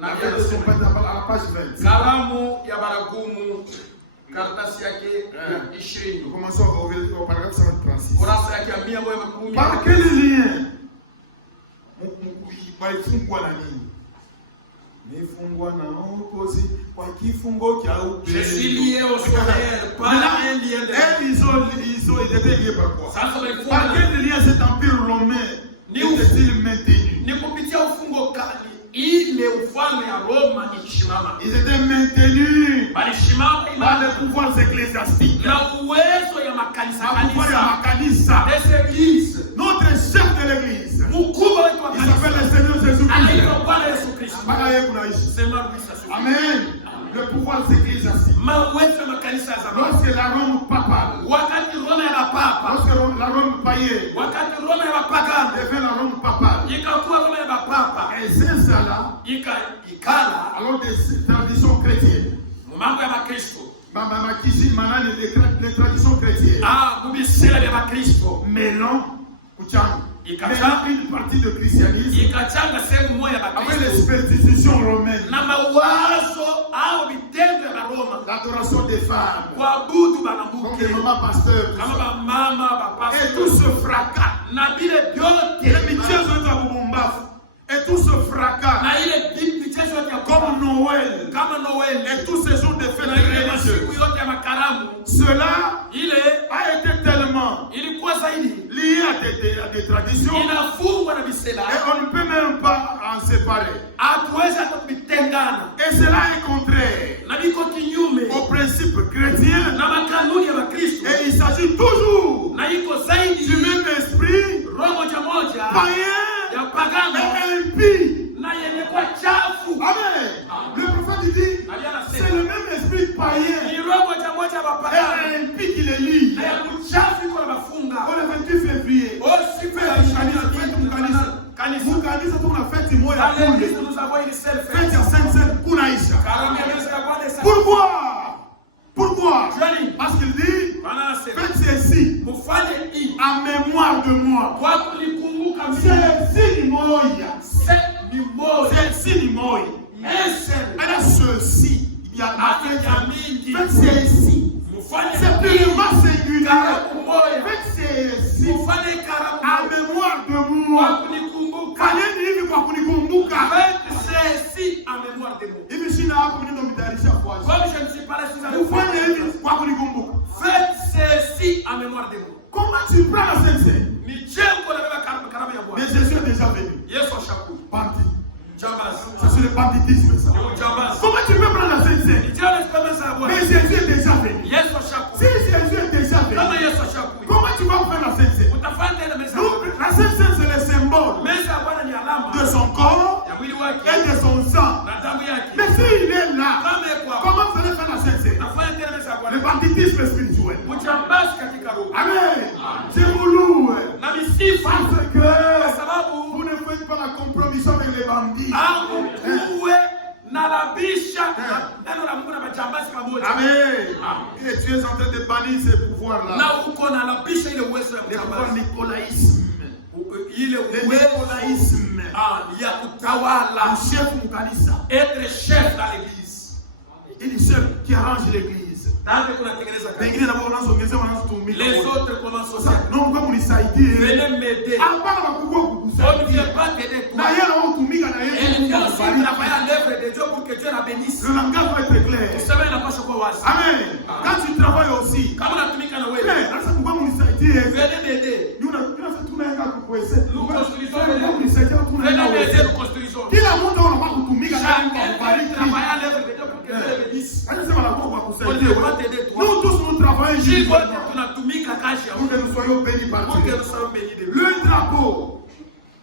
La fête des trompettes à la page 20. karamu ya baragumu karatasi yake 20. Nous commençons au paragraphe 136. Kurasa yake ya 110. Par quel lien walifungwa na nini? Nifungwa na Mwokozi kwa kifungo cha upendo. Je suis lié au soleil par un lien de Ils étaient liés par quoi? Sasa Par walifunga quel lien cet empire romain était-il maintenu? ni kupitia ufungo kali ile ufalme ya Roma ikisimama. Ils étaient maintenus Walisimama par imara les pouvoirs ecclésiastiques. na uwezo ya makanisa Pouvoir ya kanisa. makanisa. Des églises. Notre chef de l'église, Mkubwa wetu wa il s'appelle kanisa le Seigneur Jésus-Christ. anaitwa Bwana Yesu Kristo. Mpaka yeye kunaishi. Sema Luisa Sufi. Amen. Le pouvoir ecclésiastique. Mauwezo ya makanisa ya zamani. Lorsque la Rome papale, Wakati Roma ya mapapa, lorsque la Rome païenne wakati Roma ya mapagano devient la Rome papale, ikakuwa Roma ya mapapa, et c'est ça là, ikala alors des traditions chrétiennes, mambo ya Makristo. les traditions chrétiennes, Kubisela vya Makristo mêlant une partie de christianisme ikachanga sehemu moja ya avec les Makristo superstitions romaines, na mawazo au vitendo vya Roma, l'adoration des femmes, kuabudu donc banamuke les mamans pasteurs, kama bamama bapasta et tout ce fracas, na vile vyote les michezo de Bubumbafu, et tout ce fracas, na ile michezo yote ya comme Noël, kama Noel et tous ces jours de fêtes na ile religieuses, masiku yote ya makaramu, cela ile a été tellement ilikuwa zaidi lié à des traditions inafungwa na visela, et on ne peut même pas en séparer. hatuwezi hata kuvitengana Et cela est contraire na viko kinyume aux principes chrétiens. na makanuni ya Makristo, Et il s'agit toujours na iko du zaidi même esprit roho moja païen ya pagano et impie. na yenye kwa chafu. Amen. Le prophète dit, c'est le même esprit païen Ni roho moja ya mapagano et impie qui les lie. na ya kuchafu iko na mafunga. Au 28 février, Siku ya kanisa tuna fête moja ya Dans kule. l'église, nous avons une seule Fête fête. ya Sainte-Seine kunaisha. Karamu ya meza ya Bwana isa- Pourquoi? Pourquoi? Johnny, Parce qu'il dit, Bwana anasema, faites ceci mufanye hii en mémoire de moi. kwa kunikumbuka mimi. C'est signe moya. C'est ni moja. C'est signe moya. Ese. Elle a ceci. Il y a Hata jamii faites ceci. mufanye C'est purement singulier. karamu moja. Faites ceci. Mufanye karamu En mémoire de moi. kwa kunikumbuka. Fanyeni hivi kwa kunikumbuka. Faites ceci en mémoire de moi. Hivi sina hapo mneno mtayarisha kwa. Comme je ne suis pas là, je suis allé Ufanye faire. hivi kwa kunikumbuka. Faites ceci en mémoire de moi. Comment tu prends la Sainte-Seine? Ni jengo la baba karamu ya Mais Bwana. Jésus est déjà venu. Yesu ashakuja. Bandit. Jambazi. Ça c'est le banditisme ça. Ni ujambazi. Comment tu peux prendre la Sainte-Seine? Ni jengo la esperanza ya Bwana. Mais Jésus est déjà venu. Yesu Si ashakuja. Jésus est déjà Kama venu, Yesu ashakuja. comment tu vas faire la Sainte-Seine? Utafanya tena meza. Nous, la Sainte-Seine c'est le symbole Meza ya Bwana ni alama de son corps ya mwili wake et de son sang. na damu yake. Mais s'il est là, Kama yako hapo. comment vous allez faire la Sainte-Seine? Utafanya tena meza ya Le Bwana. banditisme spirituel. Ujambazi katika roho. Amen. C'est vous louer. Na misifa Parce kwa que sababu vous ne faites pas la compromission avec les bandits. kuwe na labisha neno la Mungu na majambazi pamoja. Amen. Et tu es en train de bannir ces pouvoirs-là. Na uko na labisha ile uwezo ya Les pouvoirs majambazi. nicolaïsme. Ile Le uwezo nicolaïsme. ya kutawala. Le chef Mukanisa. Être chef dans l'église. Il est seul qui arrange l'église. Ndio kunatengeneza kanisa. Pengine nabo wanaongeza wanatumika. Les autres commencent aussi. Non, kwa mnisaidie. Venez m'aider. Hapana bakubwa On ne kukusaidia. vient pas t'aider Na toi. yeye anaotumika na Et yeye. il vient aussi travailler à l'œuvre de Dieu pour que Dieu la bénisse. Le langage doit être clair. Useme inapaswa kuwa wazi. Amen. Quand tu travailles aussi. Kama unatumika na wewe, Eh, sasa kwa mnisaidie. venez m'aider. Tunaenda kukuweza. Nous construisons Kwa l'église. mnisaidie Venez tunaenda m'aider, kuweza. nous construisons. Kila mtu anakuwa kutumika na Mungu Chacun akubariki. travaille à l'œuvre de Dieu pour que Dieu la bénisse. Anasema la Mungu On akusaidie. ne va pas t'aider toi. Nous tous nous travaillons Si juste wote tunatumika kazi ya pour que Mungu, nous soyons bénis par pour que Dieu. nous soyons bénis de Dieu. Le drapeau,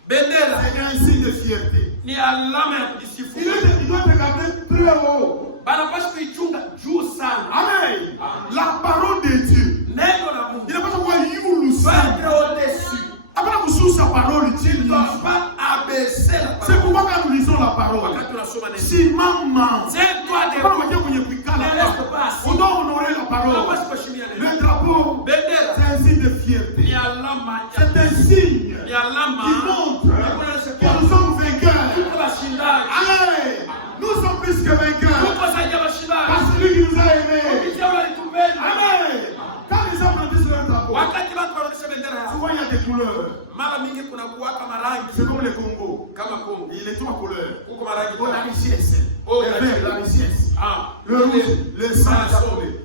Bendera c'est un signe de fierté. ni alama ya kujisifu. Il doit te garder très haut. Banapaswa kuichunga juu sana. Amen. La parole de Dieu. Neno la Il Mungu. n'a pas quoi yulu Va ça. être au-dessus. Après que sous sa parole, Tu Dieu ne dois pas abaisser la c'est parole. pourquoi quand nous lisons la parole, Wakati unasoma neno. si maman, Tiens-toi quand debout. on va dire qu'on y est Ne reste pas assis. on doit honorer la parole. Unapaswa kuheshimia neno. Le drapeau, Bendera c'est un signe de fierté. ni alama ya C'est un signe ni alama qui montre inaonyesha que nous sommes vainqueurs. tuko washindani. Allez, nous sommes plus que vainqueurs. Tuko zaidi ya washindani. Parce que lui qui nous a aimés. Kupitia wale alitupenda. Amen. Quand les gens brandissent leur drapeau, Wakati watu wanaonyesha bendera yao, souvent il y a des couleurs. mara mingi kuna kuwaka marangi C'est comme le Congo. kama Kongo. Il y a les trois couleurs. Huko marangi Oh, la kama richesse. Oh, Le vert, la richesse. ah, Le rouge, le sang,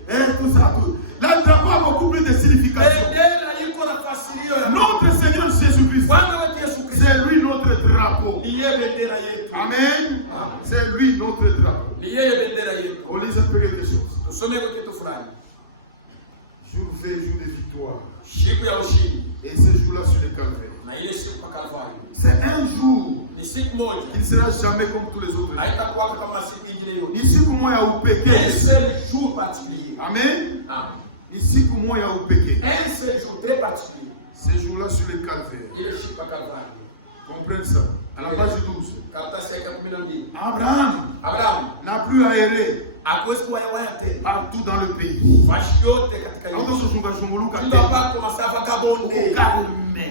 et tout ça, tout. Le drapeau a beaucoup plus de signification. bendera iko na fasilio ya Notre Seigneur Jésus-Christ, Bwana wetu Yesu Kristo. c'est lui notre drapeau. Ni yeye bendera yetu. Amen. C'est lui notre drapeau. Ni yeye bendera yetu. On lit un peu quelque chose. Tusome kwa kitu fulani. Jour fait, jour de victoire. Siku ya ushindi Et ce jour-là sur le calvaire. na ile siku pa Kalvari. C'est un jour Ni siku moja. qui ne sera jamais comme tous les autres. Haitakuwa kama siku nyingine yote. Ni siku moja ya Un upekee. seul jour particulier. Amen. Ah. Ni siku moja ya upekee. Un seul jour très particulier. Ce jour-là sur le calvaire. Ile siku pa Kalvari. Comprenez ça. À la page 12. Karatasi ya 12. Abraham Abraham n'a plus à errer hakuwezi kuwayawaya tena. partout dans le pays. Fashi yote katika Alors, nchi. tunazunguluka Tu ne dois pas commencer à vagabonder. calme.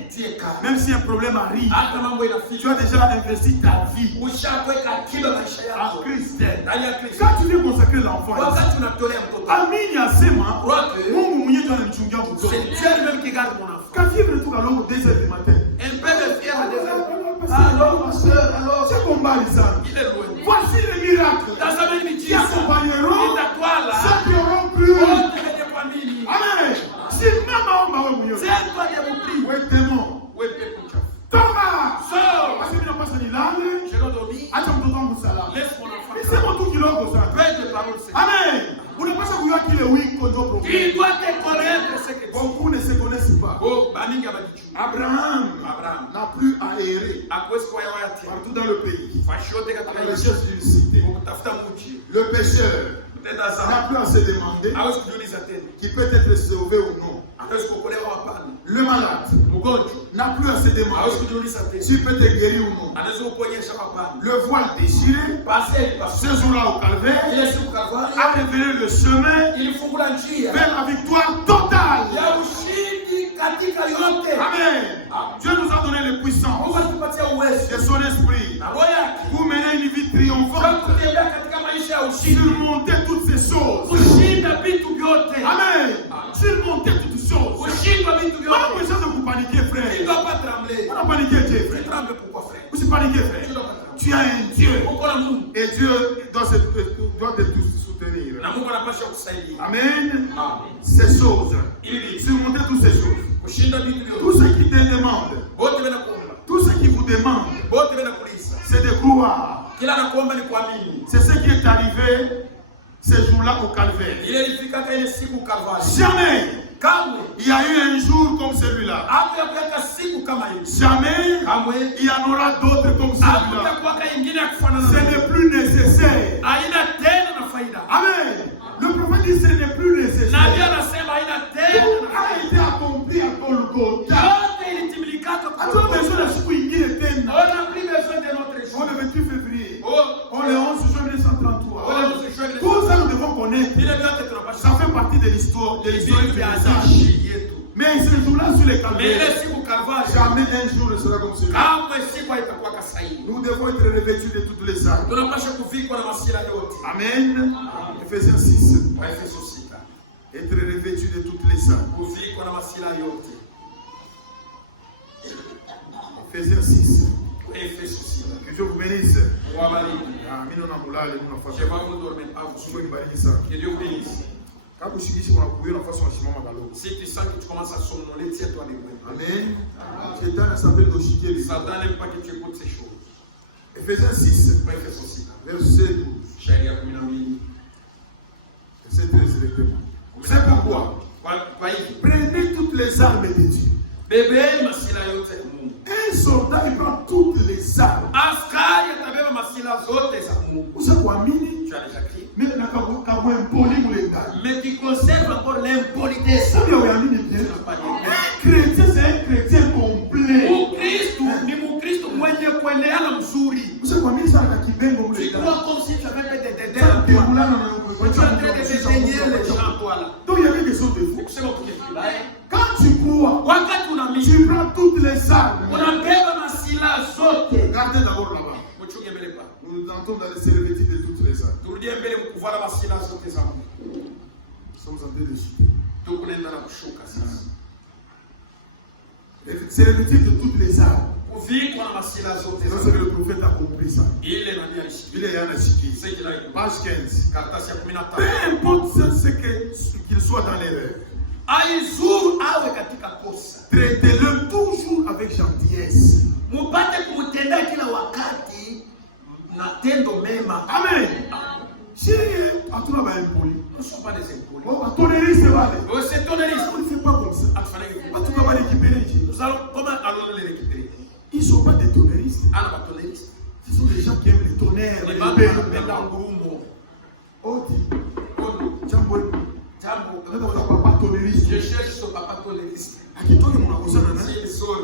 Tu es calme. Même si un problème arrive, Hata mambo tu inafika. as déjà investi ta vie Ushakweka akiba maisha en yako Christ. ndani ya Kristo. Quand tu veux consacrer l'enfant, Wakati unatolea mtoto, amini asema Roke. Mungu mwenyewe ndiye anamchungia mtoto. c'est Dieu lui-même qui garde mon enfant. Quand il veut tout à l'heure au 2h du matin. Un père de fier à des heures. Alors, ma soeur, c'est combat ça. Il est loin. Voici les miracles Tazama hivi qui jinsi accompagneront itatwala ceux qui auront cru. wote wenye kuamini. Amen. Si mama omba wewe mwenyewe. Tiens-toi debout. Wewe démon. Wewe pepo mchafu. Toka. Sors. Basi mimi napasa nilale. Je l'ai dormi. Acha mtoto wangu salama. Laisse mon enfant. Nisema tu kidogo sana. Prête de parole, Seigneur. Amen. Unapaswa kujua kile wiko ndio Tu problème. dois te connaître ce que tu es. Beaucoup ne se connaissent pas. Oh, baninga bakichu. Abraham Abraham. n'a plus à errer Hakuwezi kuwayawaya tena. partout dans le pays. Fashi yote À katika la nchi. recherche d'une cité. Kutafuta mji. Le pécheur Tenda n'a sana. plus à se demander Hawezi kujiuliza tena. qui peut être sauvé ou non. Hawezi kuokolewa hapana. Le malade Mgonjwa. n'a plus à se Hawezi demander kujiuliza tena. s'il peut te guérir ou non. Anaweza kuponyesha hapana. Le voile déchiré, Passer parce ce jour-là au calvaire, ile siku Kalvari a révélé le chemin ilifungula njia vers la victoire totale. ya ushindi katika yote. Amen. Dieu nous a donné les puissances Mungu alitupatia uwezo de son esprit na roho yake pour mener une vie triomphante, kutembea katika maisha ya ushindi, surmonter toutes ces choses. kushinda vitu vyote. Amen. Surmonter toutes ces choses. Kushinda vitu Pas vyote. besoin de vous paniquer, Tu frère. ne dois pas trembler. On a paniqué, Dieu, Tu frère. trembles pourquoi, frère? Vous ne paniquez, frère. Tu as un Dieu. Uko na Mungu. Et Dieu doit te soutenir. Na Mungu anapaswa kusaidia. Amen. Amen. Ces choses. Ili Surmonter toutes ces choses. kushinda vitu Tout vyote. ce qui te demande, Wote wanakuomba. tout ce qui vous demande, Wote wanakuuliza. c'est de croire. Kila anakuomba ni kuamini. C'est ce qui est arrivé ce jour-là au Calvaire. Ile ilifika ile siku Kalvari. Jamais Kamwe il y a eu un jour comme celui-là. hakuyakuweka siku kama hiyo. Jamais Kamwe il y en aura d'autres comme celui-là. hakutakuwaka ingine ya kufanana Ce nayo. n'est plus nécessaire. Haina tena na faida. Amen. Le prophète dit ce n'est plus Nabii nécessaire. anasema haina tena Tout na a faida. été accompli à Golgotha. Yote ilitimilika kwa Hatuna besoin de siku ingine On tena. n'a plus besoin de notre On jour. est le 28 février. Oh, On est le 11 juin 1933. Ole msishwe Tout ça nous devons connaître. vile vyote tunapaswa. Ça fait partie de l'histoire du Vile vya message. azashi yetu. Mais ce jour-là sur les Mais calvaires, ile siku Kalvari jamais un jour ne sera comme celui-là. kamwe siku haitakuwa kasaini. Nous devons être revêtus de toutes les armes. Tunapaswa kuvikwa na masira yote. Amen. Ephésiens 6. Waefeso 6. Être revêtus de toutes les armes. Kuvikwa na masira yote. Ephésiens 6. Waefeso 6. Que Dieu vous bénisse. Wabariki. Amina na mulale muna Je fasi. vais vous dormir pas vous Mungu souhaiter. ibariki sana. Que Dieu vous bénisse. Kama ushirishi unakuwa nafasi unasimama kidogo. Si tu sens que tu commences à somnoler, tiens-toi debout. Amen. Shetani s'appelle d'oshiker. Satan n'aime pas que tu écoutes ces choses. Ephésiens 6. Waefeso 6. Verset 12. Sheria 12. Verset 13 directement. C'est pourquoi Kwa hivi, prenez toutes les armes de Dieu. bebeni masira yote ya Mungu. Un soldat il prend toutes les armes. Askari atabeba masira zote za Mungu. Usakuamini Tu as déjà crié. mais nakamwempoli mulengani. Mais tu conserves encore l'impolitesse. Sio uamini bien. Un chrétien c'est un chrétien complet. Mukristo ni Mukristo mwenye kueleana mzuri. Usakuamini sana kibengo Tu mulengani. crois comme si tu avais des dédains à toi. Tu es en train de dédaigner les gens à toi là. Donc il y a quelque chose de fou. Kusema kukifikiria. Quand tu crois, Wakati unaamini, tu prends toutes les armes. unabeba masira zote. Regardez d'abord là-bas. Mchunge mbele pa. Nous entrons dans les servitudes de toutes les armes. Turudie mbele kuvala masira zote za Mungu. Nous sommes en train de chuter. Tukunaenda na kushuka sasa. Les servitudes de toutes les armes. Kuvikwa na masira zote C'est za ce que Mungu. le prophète a compris ça. Ile nabii alishikia. Il est en Ashiki. Sasa kila kitu. Page 15. Karatasi ya 15. Peu importe ce qu'il soit dans l'erreur, Aizuru awe katika kosa. traitez-le toujours avec gentillesse. Mupate kumtendea kila wakati na tendo mema. Amen. Si hatuna baimpoli. Ne sont pas des impolis. On va tolérer ce vale. C'est ton risque. On ne fait pas comme ça. En tout cas, on va récupérer ici. Nous allons, comment allons-nous les récupérer? Ils ne sont pas des tonnéristes. Ah, non, ton risque. Ce sont des gens qui aiment les tonnerres, Les les bandes belles. appellent en grumo. Oh, dis. Kono. Jambo. Jambo. Papa tonneriste. Je cherche son papa ton risque. Akitoke munakosana na. C'est le sol.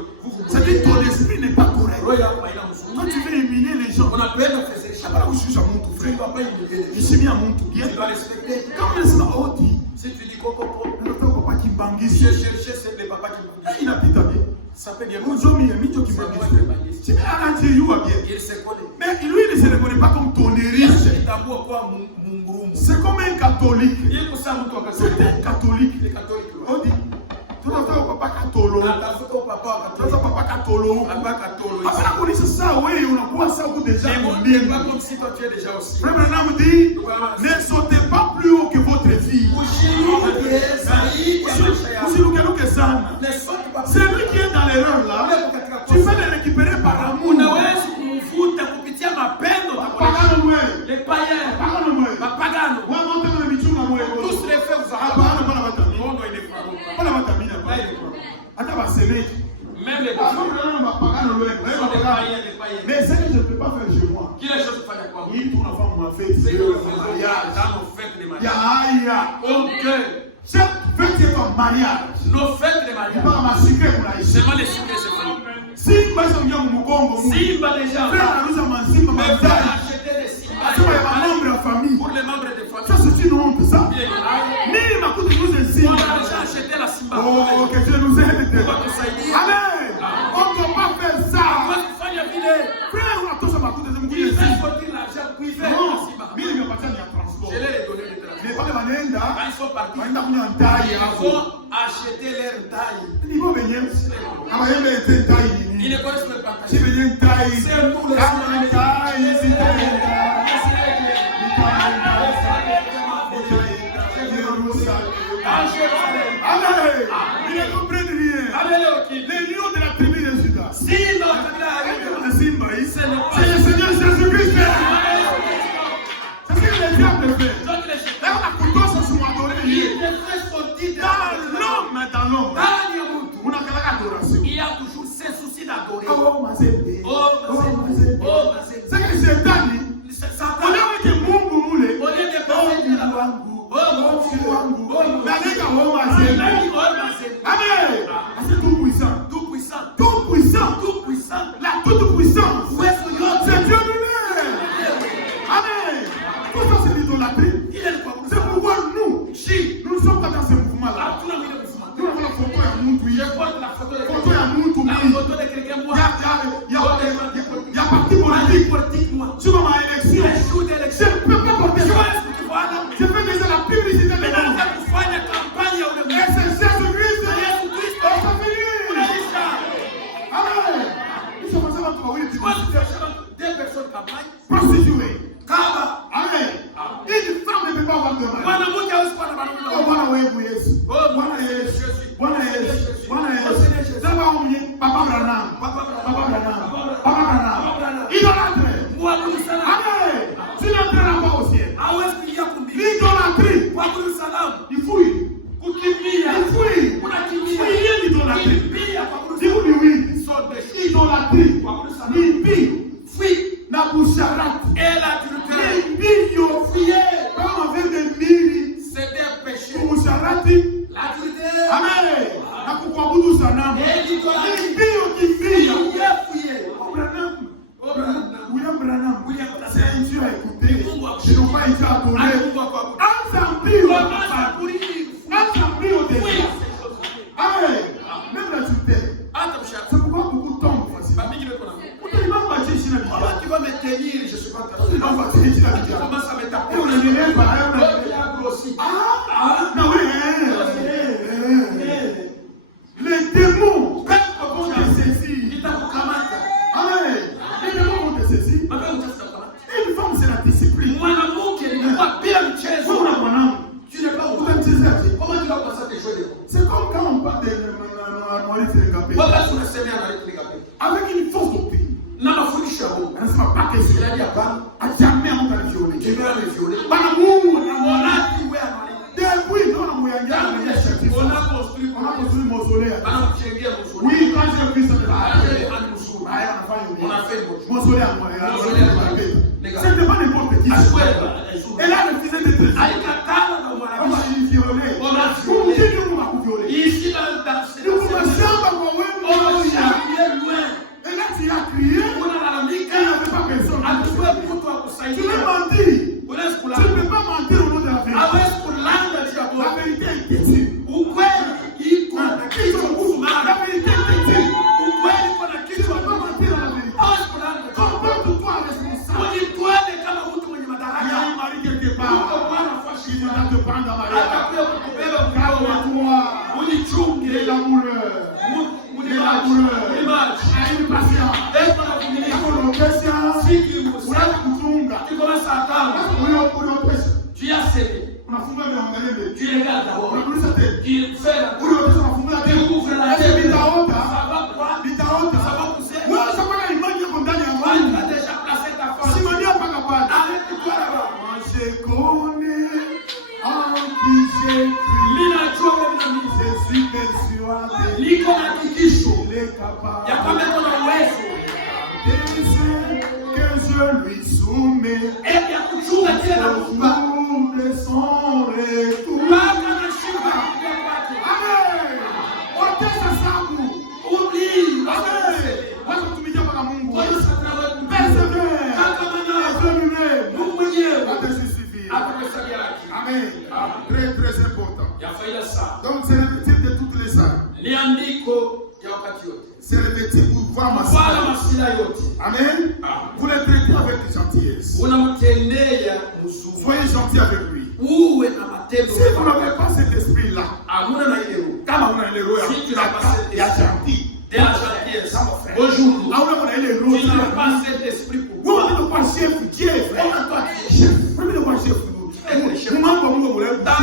C'est-à-dire ton esprit n'est pas correct. Roya maina mzuri. Toi, tu veux éliminer les gens. On appelle à faire ces Hapana kushusha mtu Tu ne frère. vas pas humilier les gens. Heshimia mtu bien. Tu dois respecter. Kama unasema oti, Si tu dis coco, unataka papa je kimbangisi. cherchais c'est le papa qui me Inapita bien. Ça peut bien. Uzomi ya micho kimbangisi. Si anajijua bien. Il se connaît. Mais lui il ne se reconnaît pas comme tonneriste. Nitambua kwa mungurumu. C'est comme un catholique. Il kusa mtu wa C'est Katoliki. un catholique. Les catholiques. Odi. Tunataka papa katolo. Anatafuta papa wa Tunataka Katoliki. papa katolo. Papa Katoliki. Hapana kuuliza sasa wewe unakuwa sasa huko deja C'est bon, mbinguni. c'est pas comme si toi tu es déjà aussi. Frère Branham dit, ne sautez pas plus haut que votre fille. Usirukeruke sana. Celui qui est dans l'erreur là, tu peux le récupérer par amour. Unaweza kumvuta kupitia mapendo na kwa Pagano mwe. les païens, Pagano mwe. mapagano. Wa moto na michunga mwe. Tous les faits vous Hapana bana batamini. Monde il est frappé. Bana batamini. Hata basemeki. Même les Hapana bana mapagano mwe. sont des païens, des païens. Mais ça je ne peux pas faire chez moi. Qui les choses font quoi? Oui, pour la femme m'a fait. C'est C'est que le nous faisons mariage. dans nos fêtes de Ya mariage. haya. Ok. Chaque fête est un mariage. Nos fêtes de mariage. Mpaka masikre kunaishi. Seulement les sucres se font. Simba shamjia mumugongo. Simba les gens. Frère anaruza mansimba Mais faut mandai. acheter des Simba. Sema ya mambo ya famille. Pour les membres de Ça famille. c'est une honte ça. Bien. Nini makuti nous On enseigne. a déjà acheté la Simba. Oh, que Dieu nous aide. Mais quand ils quand ils sont partis, vont ils vont acheter leur taille. Ils ne connaissent même pas taille. C'est nous les Ils ne comprennent rien. Les lions de la tribu de Juda. C'est le Seigneur Jésus-Christ. C'est ce que les diables fait. Là, on a couteau sur son adoré. Dans l'homme. On a fait l'adoration. Il y a toujours ces soucis d'adorer. Oh, ma zébe. C'est que c'est Dani. On a dit Mungu mule. Au lieu de penser que la Amen. C'est tout puissant. tout puissant, Tout puissant. tout puissant, La toute puissance. où est-ce que C'est Dieu lui-même. Amen. Tout ça c'est l'idolâtrie. il est le quoi C'est pourquoi nous ne sommes pas dans ce mouvement-là. tout le monde est musulman. Nous avons la photo à Moutou. Je porte la photo de Photo à Moutou. la photo de quelqu'un moi. Il y a parti politique. Moi. Sur ma élection. Les jours d'élection. Je ne peux pas porter Tu ça. vois ce que tu vois là? Je fais déjà la publicité de Mais dans nous. cette fois, il y a campagne où le Et c'est Jésus-Christ. Jésus-Christ. Oh, ça finit. Amen. Ils sont passés dans oui. Tu vois, deux personnes campagne. Prostituées. Kaba. Amen. Une femme ne peut pas avoir de mari. Mwanamke hawezi kuwa na mwanaume. Oh, Bwana wewe Yesu. Bwana Yesu. Bwana Yesu. Bwana Yesu. Sema umye Papa Branham. Papa Branham. Idolâtre. Mwabudu sana. Amen. Tu n'entreras pas au ciel. Hawezi kuingia kumbini. L'idolâtrie. Mwabudu salamu. Il fouille. Kukimbia. Il fouille. Unakimbia. Il y a l'idolâtrie. Kimbia mwabudu Si vous dites oui. sont des Idolâtrie. Nipi. fuis. Na busharati. Et l'adultère. Nipi yo. Fuyez. Comme avec des miri. C'est un péché. Busharati. L'adultère. Amen. Na kukuabudu sanamu. Et l'idolâtrie. Nipi yo kimbia. Fuyez. William Branham. William Branham. C'est un Dieu à écouter. Ils n'ont pas été adorés. Ensemble, au début. Amen. Même la tutelle. C'est pourquoi beaucoup tombent facilement. On ne va pas bâtir ici la vie. Tu vas me tenir, je suis pas On va bâtir ici la vie. Tu commences à me taper. Et on est élève par un. Tu as grossi. Non, oui. Les démons vont te saisir. Amen. Les démons vont te saisir. Une femme, c'est la discipline. Vous, la bonne Tu n'es pas vous utilisez la vie. Comment tu vas passer tes choses? C'est comme quand on parle de Moïse Régapé. Wakati unasemea na Régapé. Avec une fausse doctrine. Na mafundisho ya Mungu. Anasema pas question. Il a dit hapana. Jamais on va le violer. Tu vas me violer. Bana Mungu na Monati wewe anali. depuis non na moyanga na chef. On a construit mausolée. Bana kuchengia mzuri. Oui, quand j'ai vu ça de On a fait une mausolée à Montréal. C'était pas n'importe qui. Elle a refusé de traiter. On va violer. On a violé. On va violer. Ici dans Nous commençons à voir on a crié loin. et là tu as crié. On a la mique. Il n'y avait pas personne. Atuwe mtu wa Tu veux kusaidia. mentir. Unaweza Tu kulanga. ne peux pas mentir au nom de la vérité. Hawezi kulanga juu ya La Bwana. vérité est petite. Ukweli iko na La kichwa kusimama. vérité est petite. Ukweli iko na Tu ne kichwa peux pas mentir à la vérité. hawezi kulanga. Comporte-toi responsable. Ujitwele kama mtu mwenye Il y a madaraka. un mari quelque Uko part. Bwana Il fashi. va te prendre en mariage. Atakuja kukubeba mkao wako. Calme-toi. Ujichunge. Il est l'amoureux. Il est l'amoureux. Ulimaji. Il a une patience. Eko na kumilia. Unaotesha. Siki musa. Unaanza kutunga. Tuko na saa tano. Unaotesha. Tu as cédé. Unafunga viongelea mbele. Tu regardes d'abord. Unakulisha tena. Tu fais la Unaotesha unafunga Tu tena. ouvres la Est-ce que tête. vitaota? Ça va quoi? Vitaota. Ça va pousser. Wewe sababu na imani yako ndani ya Tu Mungu. as déjà placé ta force. Simamia mpaka pale. Arrête-toi là-bas. Moi je connais en qui j'ai cru. Ninajua kwa mimi. Je suis persuadé Niko na hakikisho qu'il est capable ya kwamba niko na uwezo que je lui soumets ya kuchunga kile na au kuchunga. jour de son retour. Baba anashuka. Amen. Otesha sabu. Oublie. Amen. Wacha kutumikia mpaka Mungu. Kosa travail pour Persévère. Kaka mana. Persévère. Mungu mwenyewe Va te suffire. atakusaidia haki. Amen. Très très important. Ya faida sana. Donc c'est revêtir de toutes les armes. Ni andiko ya wakati wote. C'est revêtir pour voir ma Bwana masila yote. Amen. Vous les traitez avec gentillesse. Unamtendea mzuri. Soyez gentil avec lui. Uwe na matendo. Si vous n'avez pas cet esprit-là, Hamuna na ile roho. kama una ile roho Si tu n'as pas cet ya esprit. gentil, De la gentillesse. Aujourd'hui. hauna ile roho Tu n'as ya pas cet esprit pour wewe toi. ndio kwa chef Dieu. Comment toi tu es chef? Wewe ndio kwa chef. Dans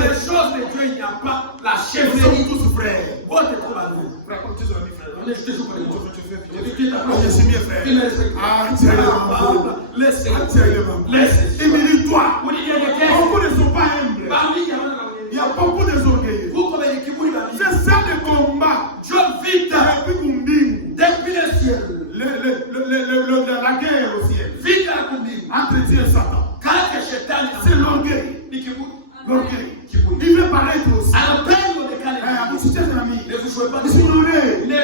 les choses de Dieu, il n'y a pas la chefferie. tous frères. Bon, tu es trop malheureux. Frère, comme tu es ami frère. On est jeté sur les gens. J'ai vu que tu Je suis bien frère. Ah, tiens le laisse. laisse. Émile-toi. Vous dites que Beaucoup ne sont pas humbles. parmi Il y a beaucoup d'orgueils. vous comme l'équipe, C'est ça le combat. Dieu vite Depuis Kumbing. depuis le ciel. La guerre au ciel. Vite à Kumbing. Entre Dieu et Satan. Quand que Satan C'est l'orgueil. L'orgueil. Il veut paraître aussi. à peine on est calé. Si tu es un ami, Ne vous jouez pas si tu nous l'es, de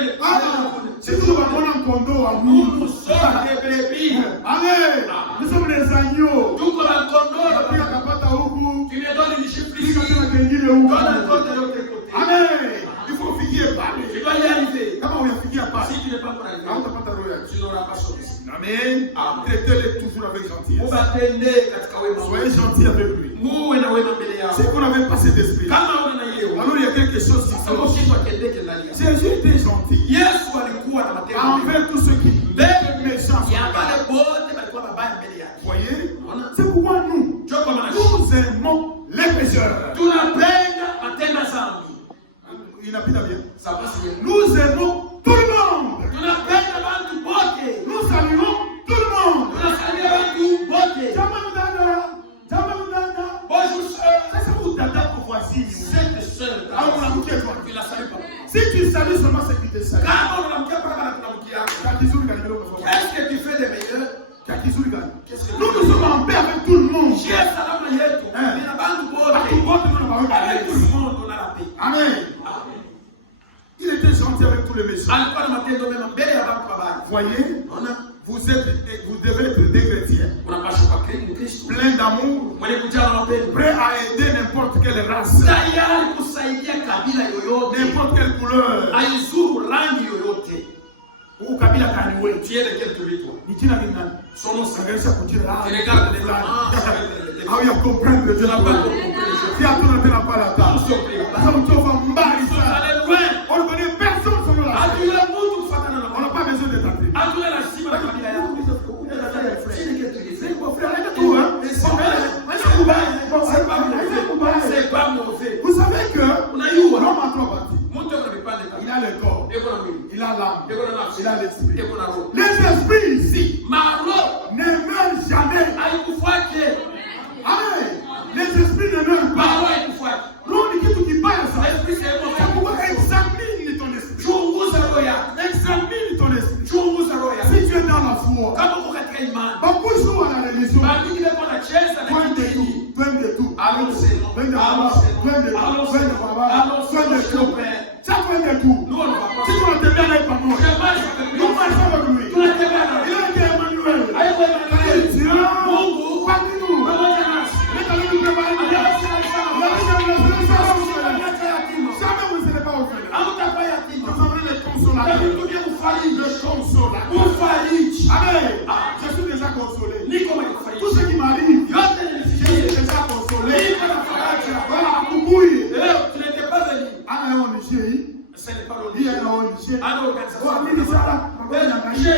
si tu vas prendre un condo à nous, nous, nous sommes des brebis. allez, nous sommes des agneaux. Tout comme un Puis condor, à Kapata Huku, tu me donnes une chiffre puis ici. quand tu as gagné le Donne Huku. encore de l'autre côté. Amen. Il faut finir Tu par dois y arriver. comment on va finir par Si tu n'es pas encore arrivé, tu n'auras pas sauté. Amen. Traitez-les toujours avec gentillesse. Ubatende katika wema. Soyez gentil avec lui. Muwe na wema mbele yao. C'est qu'on n'avait pas cet esprit. Kama una na yeye. Alors il y a quelque chose qui Kama se kitu akiendeke ndani yako. Jésus était gentil Yesu alikuwa na matendo. envers tous ceux qui Mbele méchants. ya wale wote walikuwa babaya mbele yake. Voyez? C'est pourquoi nous, Njoo kwa maana nous aimons les pécheurs. tunapenda matendo zambi. Inapita bien. Ça passe bien. Nous aimons tout le monde. Tunapenda watu wote. Nous saluons tout le monde. Tunasalia watu wote. Jamani dada, jamani dada. Bonjour sœur. Sasa utata kwa voisine. Cette sœur. Ah, unamkia toi. Tu la salues pas. Si tu salues seulement ce qui te salue. Kama unamkia paka na tunamkia. Kakizuri kanibilo kwa favor. Qu'est-ce que tu fais de meilleur? Kakizuri kani. Nous sommes en paix avec tout le monde. Dieu salama yetu. Nina bantu Watu wote. wote tunabaona. Avec tout le monde on a la paix. Amen. Il était gentil avec tous les méchants. Alikuwa na matendo mema mbele ya watu wabaya. Voyez, Unaona? vous devez être des chrétiens, Unapaswa kwa Kristo. pleins d'amour, Mwenye kujaa na mapendo. prêts à aider n'importe quelle race, Tayari kusaidia kabila yoyote. n'importe quelle couleur, Aizuru rangi yoyote. ou kabila kaniwe. Tiende quel tulitwa. Ni jina gani nani? Sono Angalia kuchira. Regarde les Au ya comprendre Tu Dieu n'as n'a pas pas. compris. Si à toi tu n'as pas la table. Comme tu vas mbali ça. Allez loin. On ne connaît personne sur la terre. Adula Mungu kufuatana na On n'a pas besoin de t'entrer. Adula lazima na kabila yako. C'est pas mauvais. Vous savez que Unajua l'homme a trois parties. mtu ana vipande Il kadhaa. a le corps, Eko na mwili. il a l'âme, Eko na nafsi. il a l'esprit. Eko na roho. Les esprits ici Maro ne meurent jamais. haikufuate. Amen. Les esprits ne meurent pas. Maro haikufuate. Roho ni kitu kibaya sana. Esprit c'est C'est émotion. pourquoi examine ton esprit. Chunguza roho yako. Examine ton esprit. Chunguza roho yako. Si tu es dans la foi, Kama uko katika imani. beaucoup jouent à la religion. Bali ile kwa nacheza na Twende kitu. tu, twende tu. Allons c'est non. Twende baba, twende, twende baba, twende tu. Ça twende tu. Nous on va pas. Si tu natembea naye pamoja, nous marchons avec lui. Tunatembea na Il a été Emmanuel. Haiko Emmanuel. Dieu, Mungu parmi nous. pamoja nasi. Jamais vous ne serez pas orphelins. Hamtakuwa yatima. Nous avons les consolateurs. Tutakuja kufariji. Le consolateur. Kufariji. Amen. Je suis déjà consolé. Niko mwenye kufariji. Tout ce qui m'arrive, Yote je nilisikia. suis déjà consolé. Niko na faraja. Voilà, kubuye. Leo tunataka bali. Ana yao ni shei. Ce n'est pas Dia l'autre. yao ni shei. Ana Kwa organisation. nini sana? Je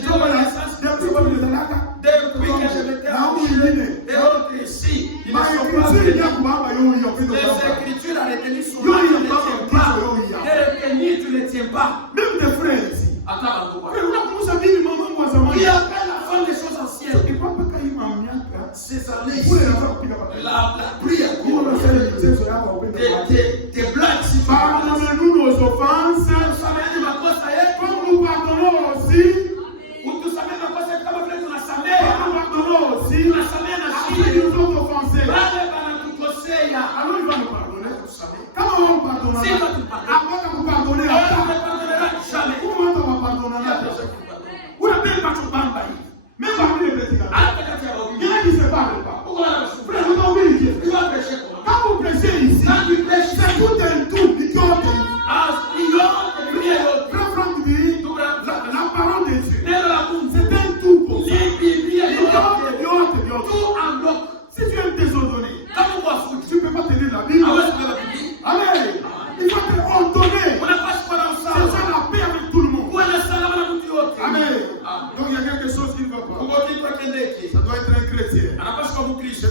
Ndio maana connaissance. ndio kwa nini zanaka. Depuis que je m'étais Na huyu mwingine. et l'autre ici, ils ne Ma sont pas écriture venus. ya kubaba yao hiyo kitu Les baba. Écritures a retenu son Yo, nom, il y tu a ne pas tiens de pas. Kristo, yo, il y a. Les retenus, tu ne tiens pas. Même des frères ici. Attends, Bandouba. Frère, unakumbuka mimi mama wa zamani. Il appelle la fin des choses anciennes. Ni kwamba kaima miaka. Ces années Kule ici, naweza kupiga pamoja. la prière, Kule unasema mchezo yako wa kwenda. tes blagues, si tu Pardonnez-nous nos offenses. usamehe makosa yetu, Comme nous pardonnons aussi. utusamehe makosa yetu kama vile tunasamehe. Comme nous pardonnons aussi. Tunasamehe na À ceux shida. qui nous ont offensés. Wale wanatukosea. Alors il va nous pardonner. Comment on pardonnera? Si, il va te pardonner. Après que vous pardonnez, On ne après. te pardonnera jamais. Comment on va pardonner? Unapenda kutubamba hivi. Même parmi les petits gars. Hata kati ya Il y wawili. en a qui se parlent pas. Uko na masufuria. Frère, vous t'en oubliez. Tu vas prêcher comment? Quand vous prêchez ici, Quand tu prêches, c'est la Bible. hawezi kubeba Biblia. Amen. Il faut être ordonné. Unapaswa kuwa na C'est usawa. ça la paix avec tout le monde. Kuwa na salama na mtu yote. Amen. Donc il y a quelque chose qui ne va pas. Kuko kitu hakendeki. Ça doit être un chrétien. Anapaswa kuwa Mkristo.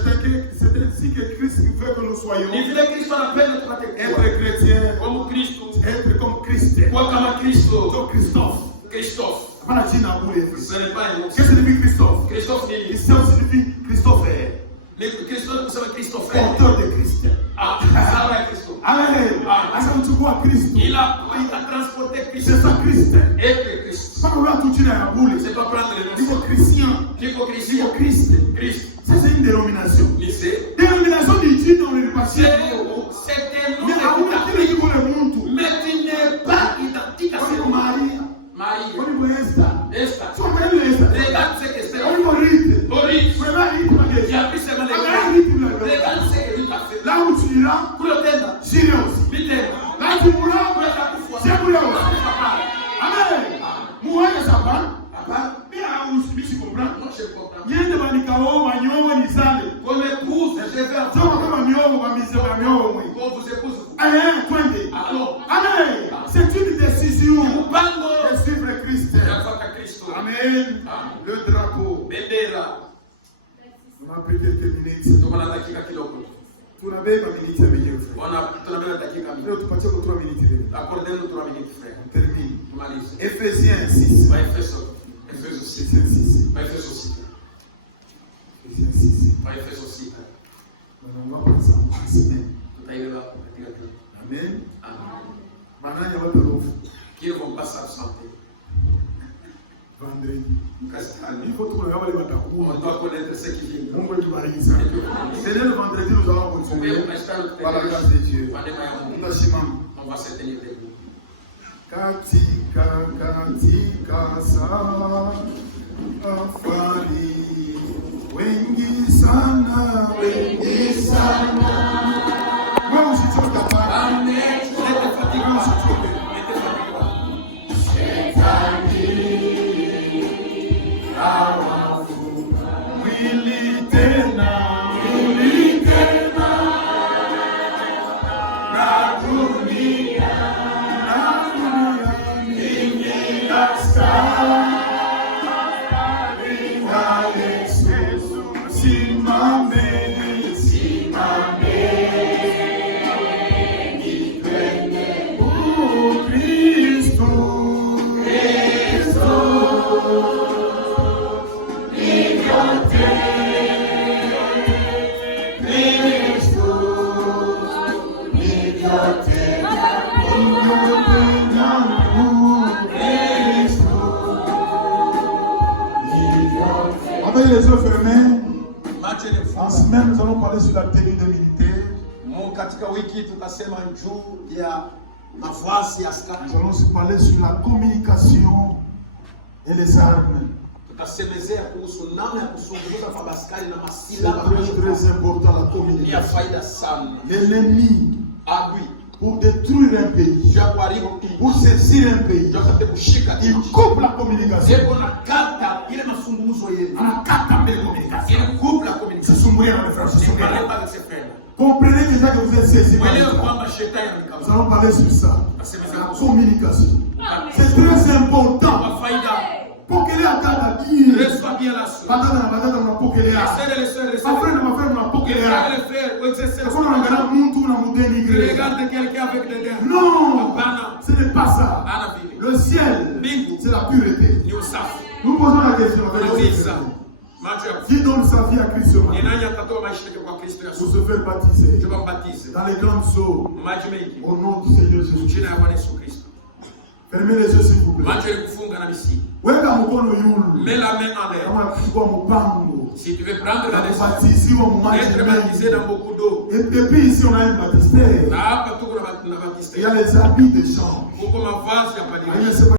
C'est ainsi que Christ veut que nous soyons. Ni vile Kristo anapenda tupate kuwa. Être chrétien, Kwa Mkristo. être comme Christ. Kuwa kama Kristo. Donc Christophe. Christophe. Hapana jina bure. Ce n'est pas un mot. Qu'est-ce que signifie Christophe? Christophe ni nini? Christophe signifie Christopher. Mais Christophe kusema Christophe. Porteur de Christ. Ah, sawa ya Kristo. Amen. Asa mchukua Kristo. Il a transporté Christ. C'est ça Christ. Et Christ. Pas comme tout jina ya bure. C'est pas prendre le Niko nom. chrétien. Niko Niko Christ. Christ. Christ. Ça c'est une dénomination. Lycée. Dénomination du jina on ne pas C'est un nom mais hakuna kile identique. kiko na mtu. Mais tu n'es pas identique à ce Kwa nom. Maria. Marie. Kwa Esther. Esther. Sio kwa Esther. Regarde ce que c'est. Kwa Rite. Maurice. Vraiment Rite ma Qui a pris seulement les Regarde gars. Rite là. Regarde ce que lui a fait. Là où tu iras, Kulotenda. j'irai aussi. Bitenda. Là tu mourras, Kuleta kufua. j'irai aussi. Papa. Amen. Muhaye saba. Papa. Bien aussi comprendre. Moi je comprends. Yende bandikao manyowo ni sale. Comme épouse, je vais faire Sio kama manyowo bamize manyowo mwe. pour vous épouser. Twende. Alors, Amen. C'est une décision Bango. de suivre Christ. Yafuata Kristo. Amen. Le drapeau. Bendera. On a pris quelques minutes. Tuko na dakika kidogo. Tunabeba minutes wenyewe. Tunabeba dakika Leo mingi. tupatie kwa 3 minutes leo. Accordez-nous 3 minutes, frère. On termine. Tumalize. Ephésiens 6. Waefeso. Efeso 6. Ephésiens 6. Waefeso 6. Ephésiens 6. Waefeso 6. On va prendre ça en semaine. Tutaelewa katika kile. Amen. Amen. Mananya watu roho. Qui ne vont pas s'absenter. Vendredi. Castani. Il faut que nous avons les On batakuwa. doit connaître ce qui vient. Mungu atubariki sana. C'est le vendredi nous allons continuer. Par la grâce de Dieu. Tunashimama. On va se tenir debout. Katika safari wengi sana. Wewe usichoke hapana. Amen. N'êtes fatigué, usichoke. N'êtes fatigué. Mwili tena. Na dunia mimi nastahili. Na Yesu simame. Avec les yeux fermés, en semaine, nous allons parler sur la tenue des militaires. Katika wiki tutasema juu ya mavazi ya askari. Nous allons aussi parler sur la communication et les armes. Tutasemezea kuhusu namna ya kuzungumza kwa askari na C'est masilaha. très important la Ni ya communication. faida sana. L'ennemi, Adui pour détruire un pays, ya kuharibu pour saisir un pays, ya kutaka kushika il nchi. coupe la communication. Yeko na kata ile mazungumzo yenu. Anakata mbele communication. Il coupe la communication. Sisumbuye na frère, Ne sisumbuye. parlez pas avec ses frères. Comprenez déjà que vous êtes saisi par Mwelewe Dieu. kwamba shetani Nous anakamata. allons parler sur ça. La communication. C'est très important. Kwa faida. Pokelea kaka die. Reçois bien la soeur. Badala na badala unapokelea. Les sœurs, les Mafrère sœurs. na mafrère unapokelea. Les frères, oui, c'est ça. Hakuna unaangalia mtu unamdenigre. Regarde quelqu'un avec des dents. Non, Hapana. ce n'est pas ça. Hana vile. Le ciel, Mbingu c'est la pureté. ni usafi. Nous posons la question avec les Nauliza. frères. Macho ya Qui donne sa vie à Christ ce ni matin nani atatoa maisha yake kwa Kristo pour Yesu? se faire baptiser Tubambatize. dans les grandes eaux Maji mengi. au nom du Seigneur Jésus. Jina ya Bwana Yesu Kristo. Fermez les yeux s'il vous plaît. Macho ya kufunga na misi. Weka mkono yule. Mets la main en l'air. Kama unachukua mpango. Si tu veux prendre la décision Kubatiziwa mu maji d'être baptisé mengi. dans beaucoup d'eau. Et puis ici on a un baptistère. Na hapa tuko na Il y baptiste. a les habits des gens. Huko mavazi ya Ah, padri. il y a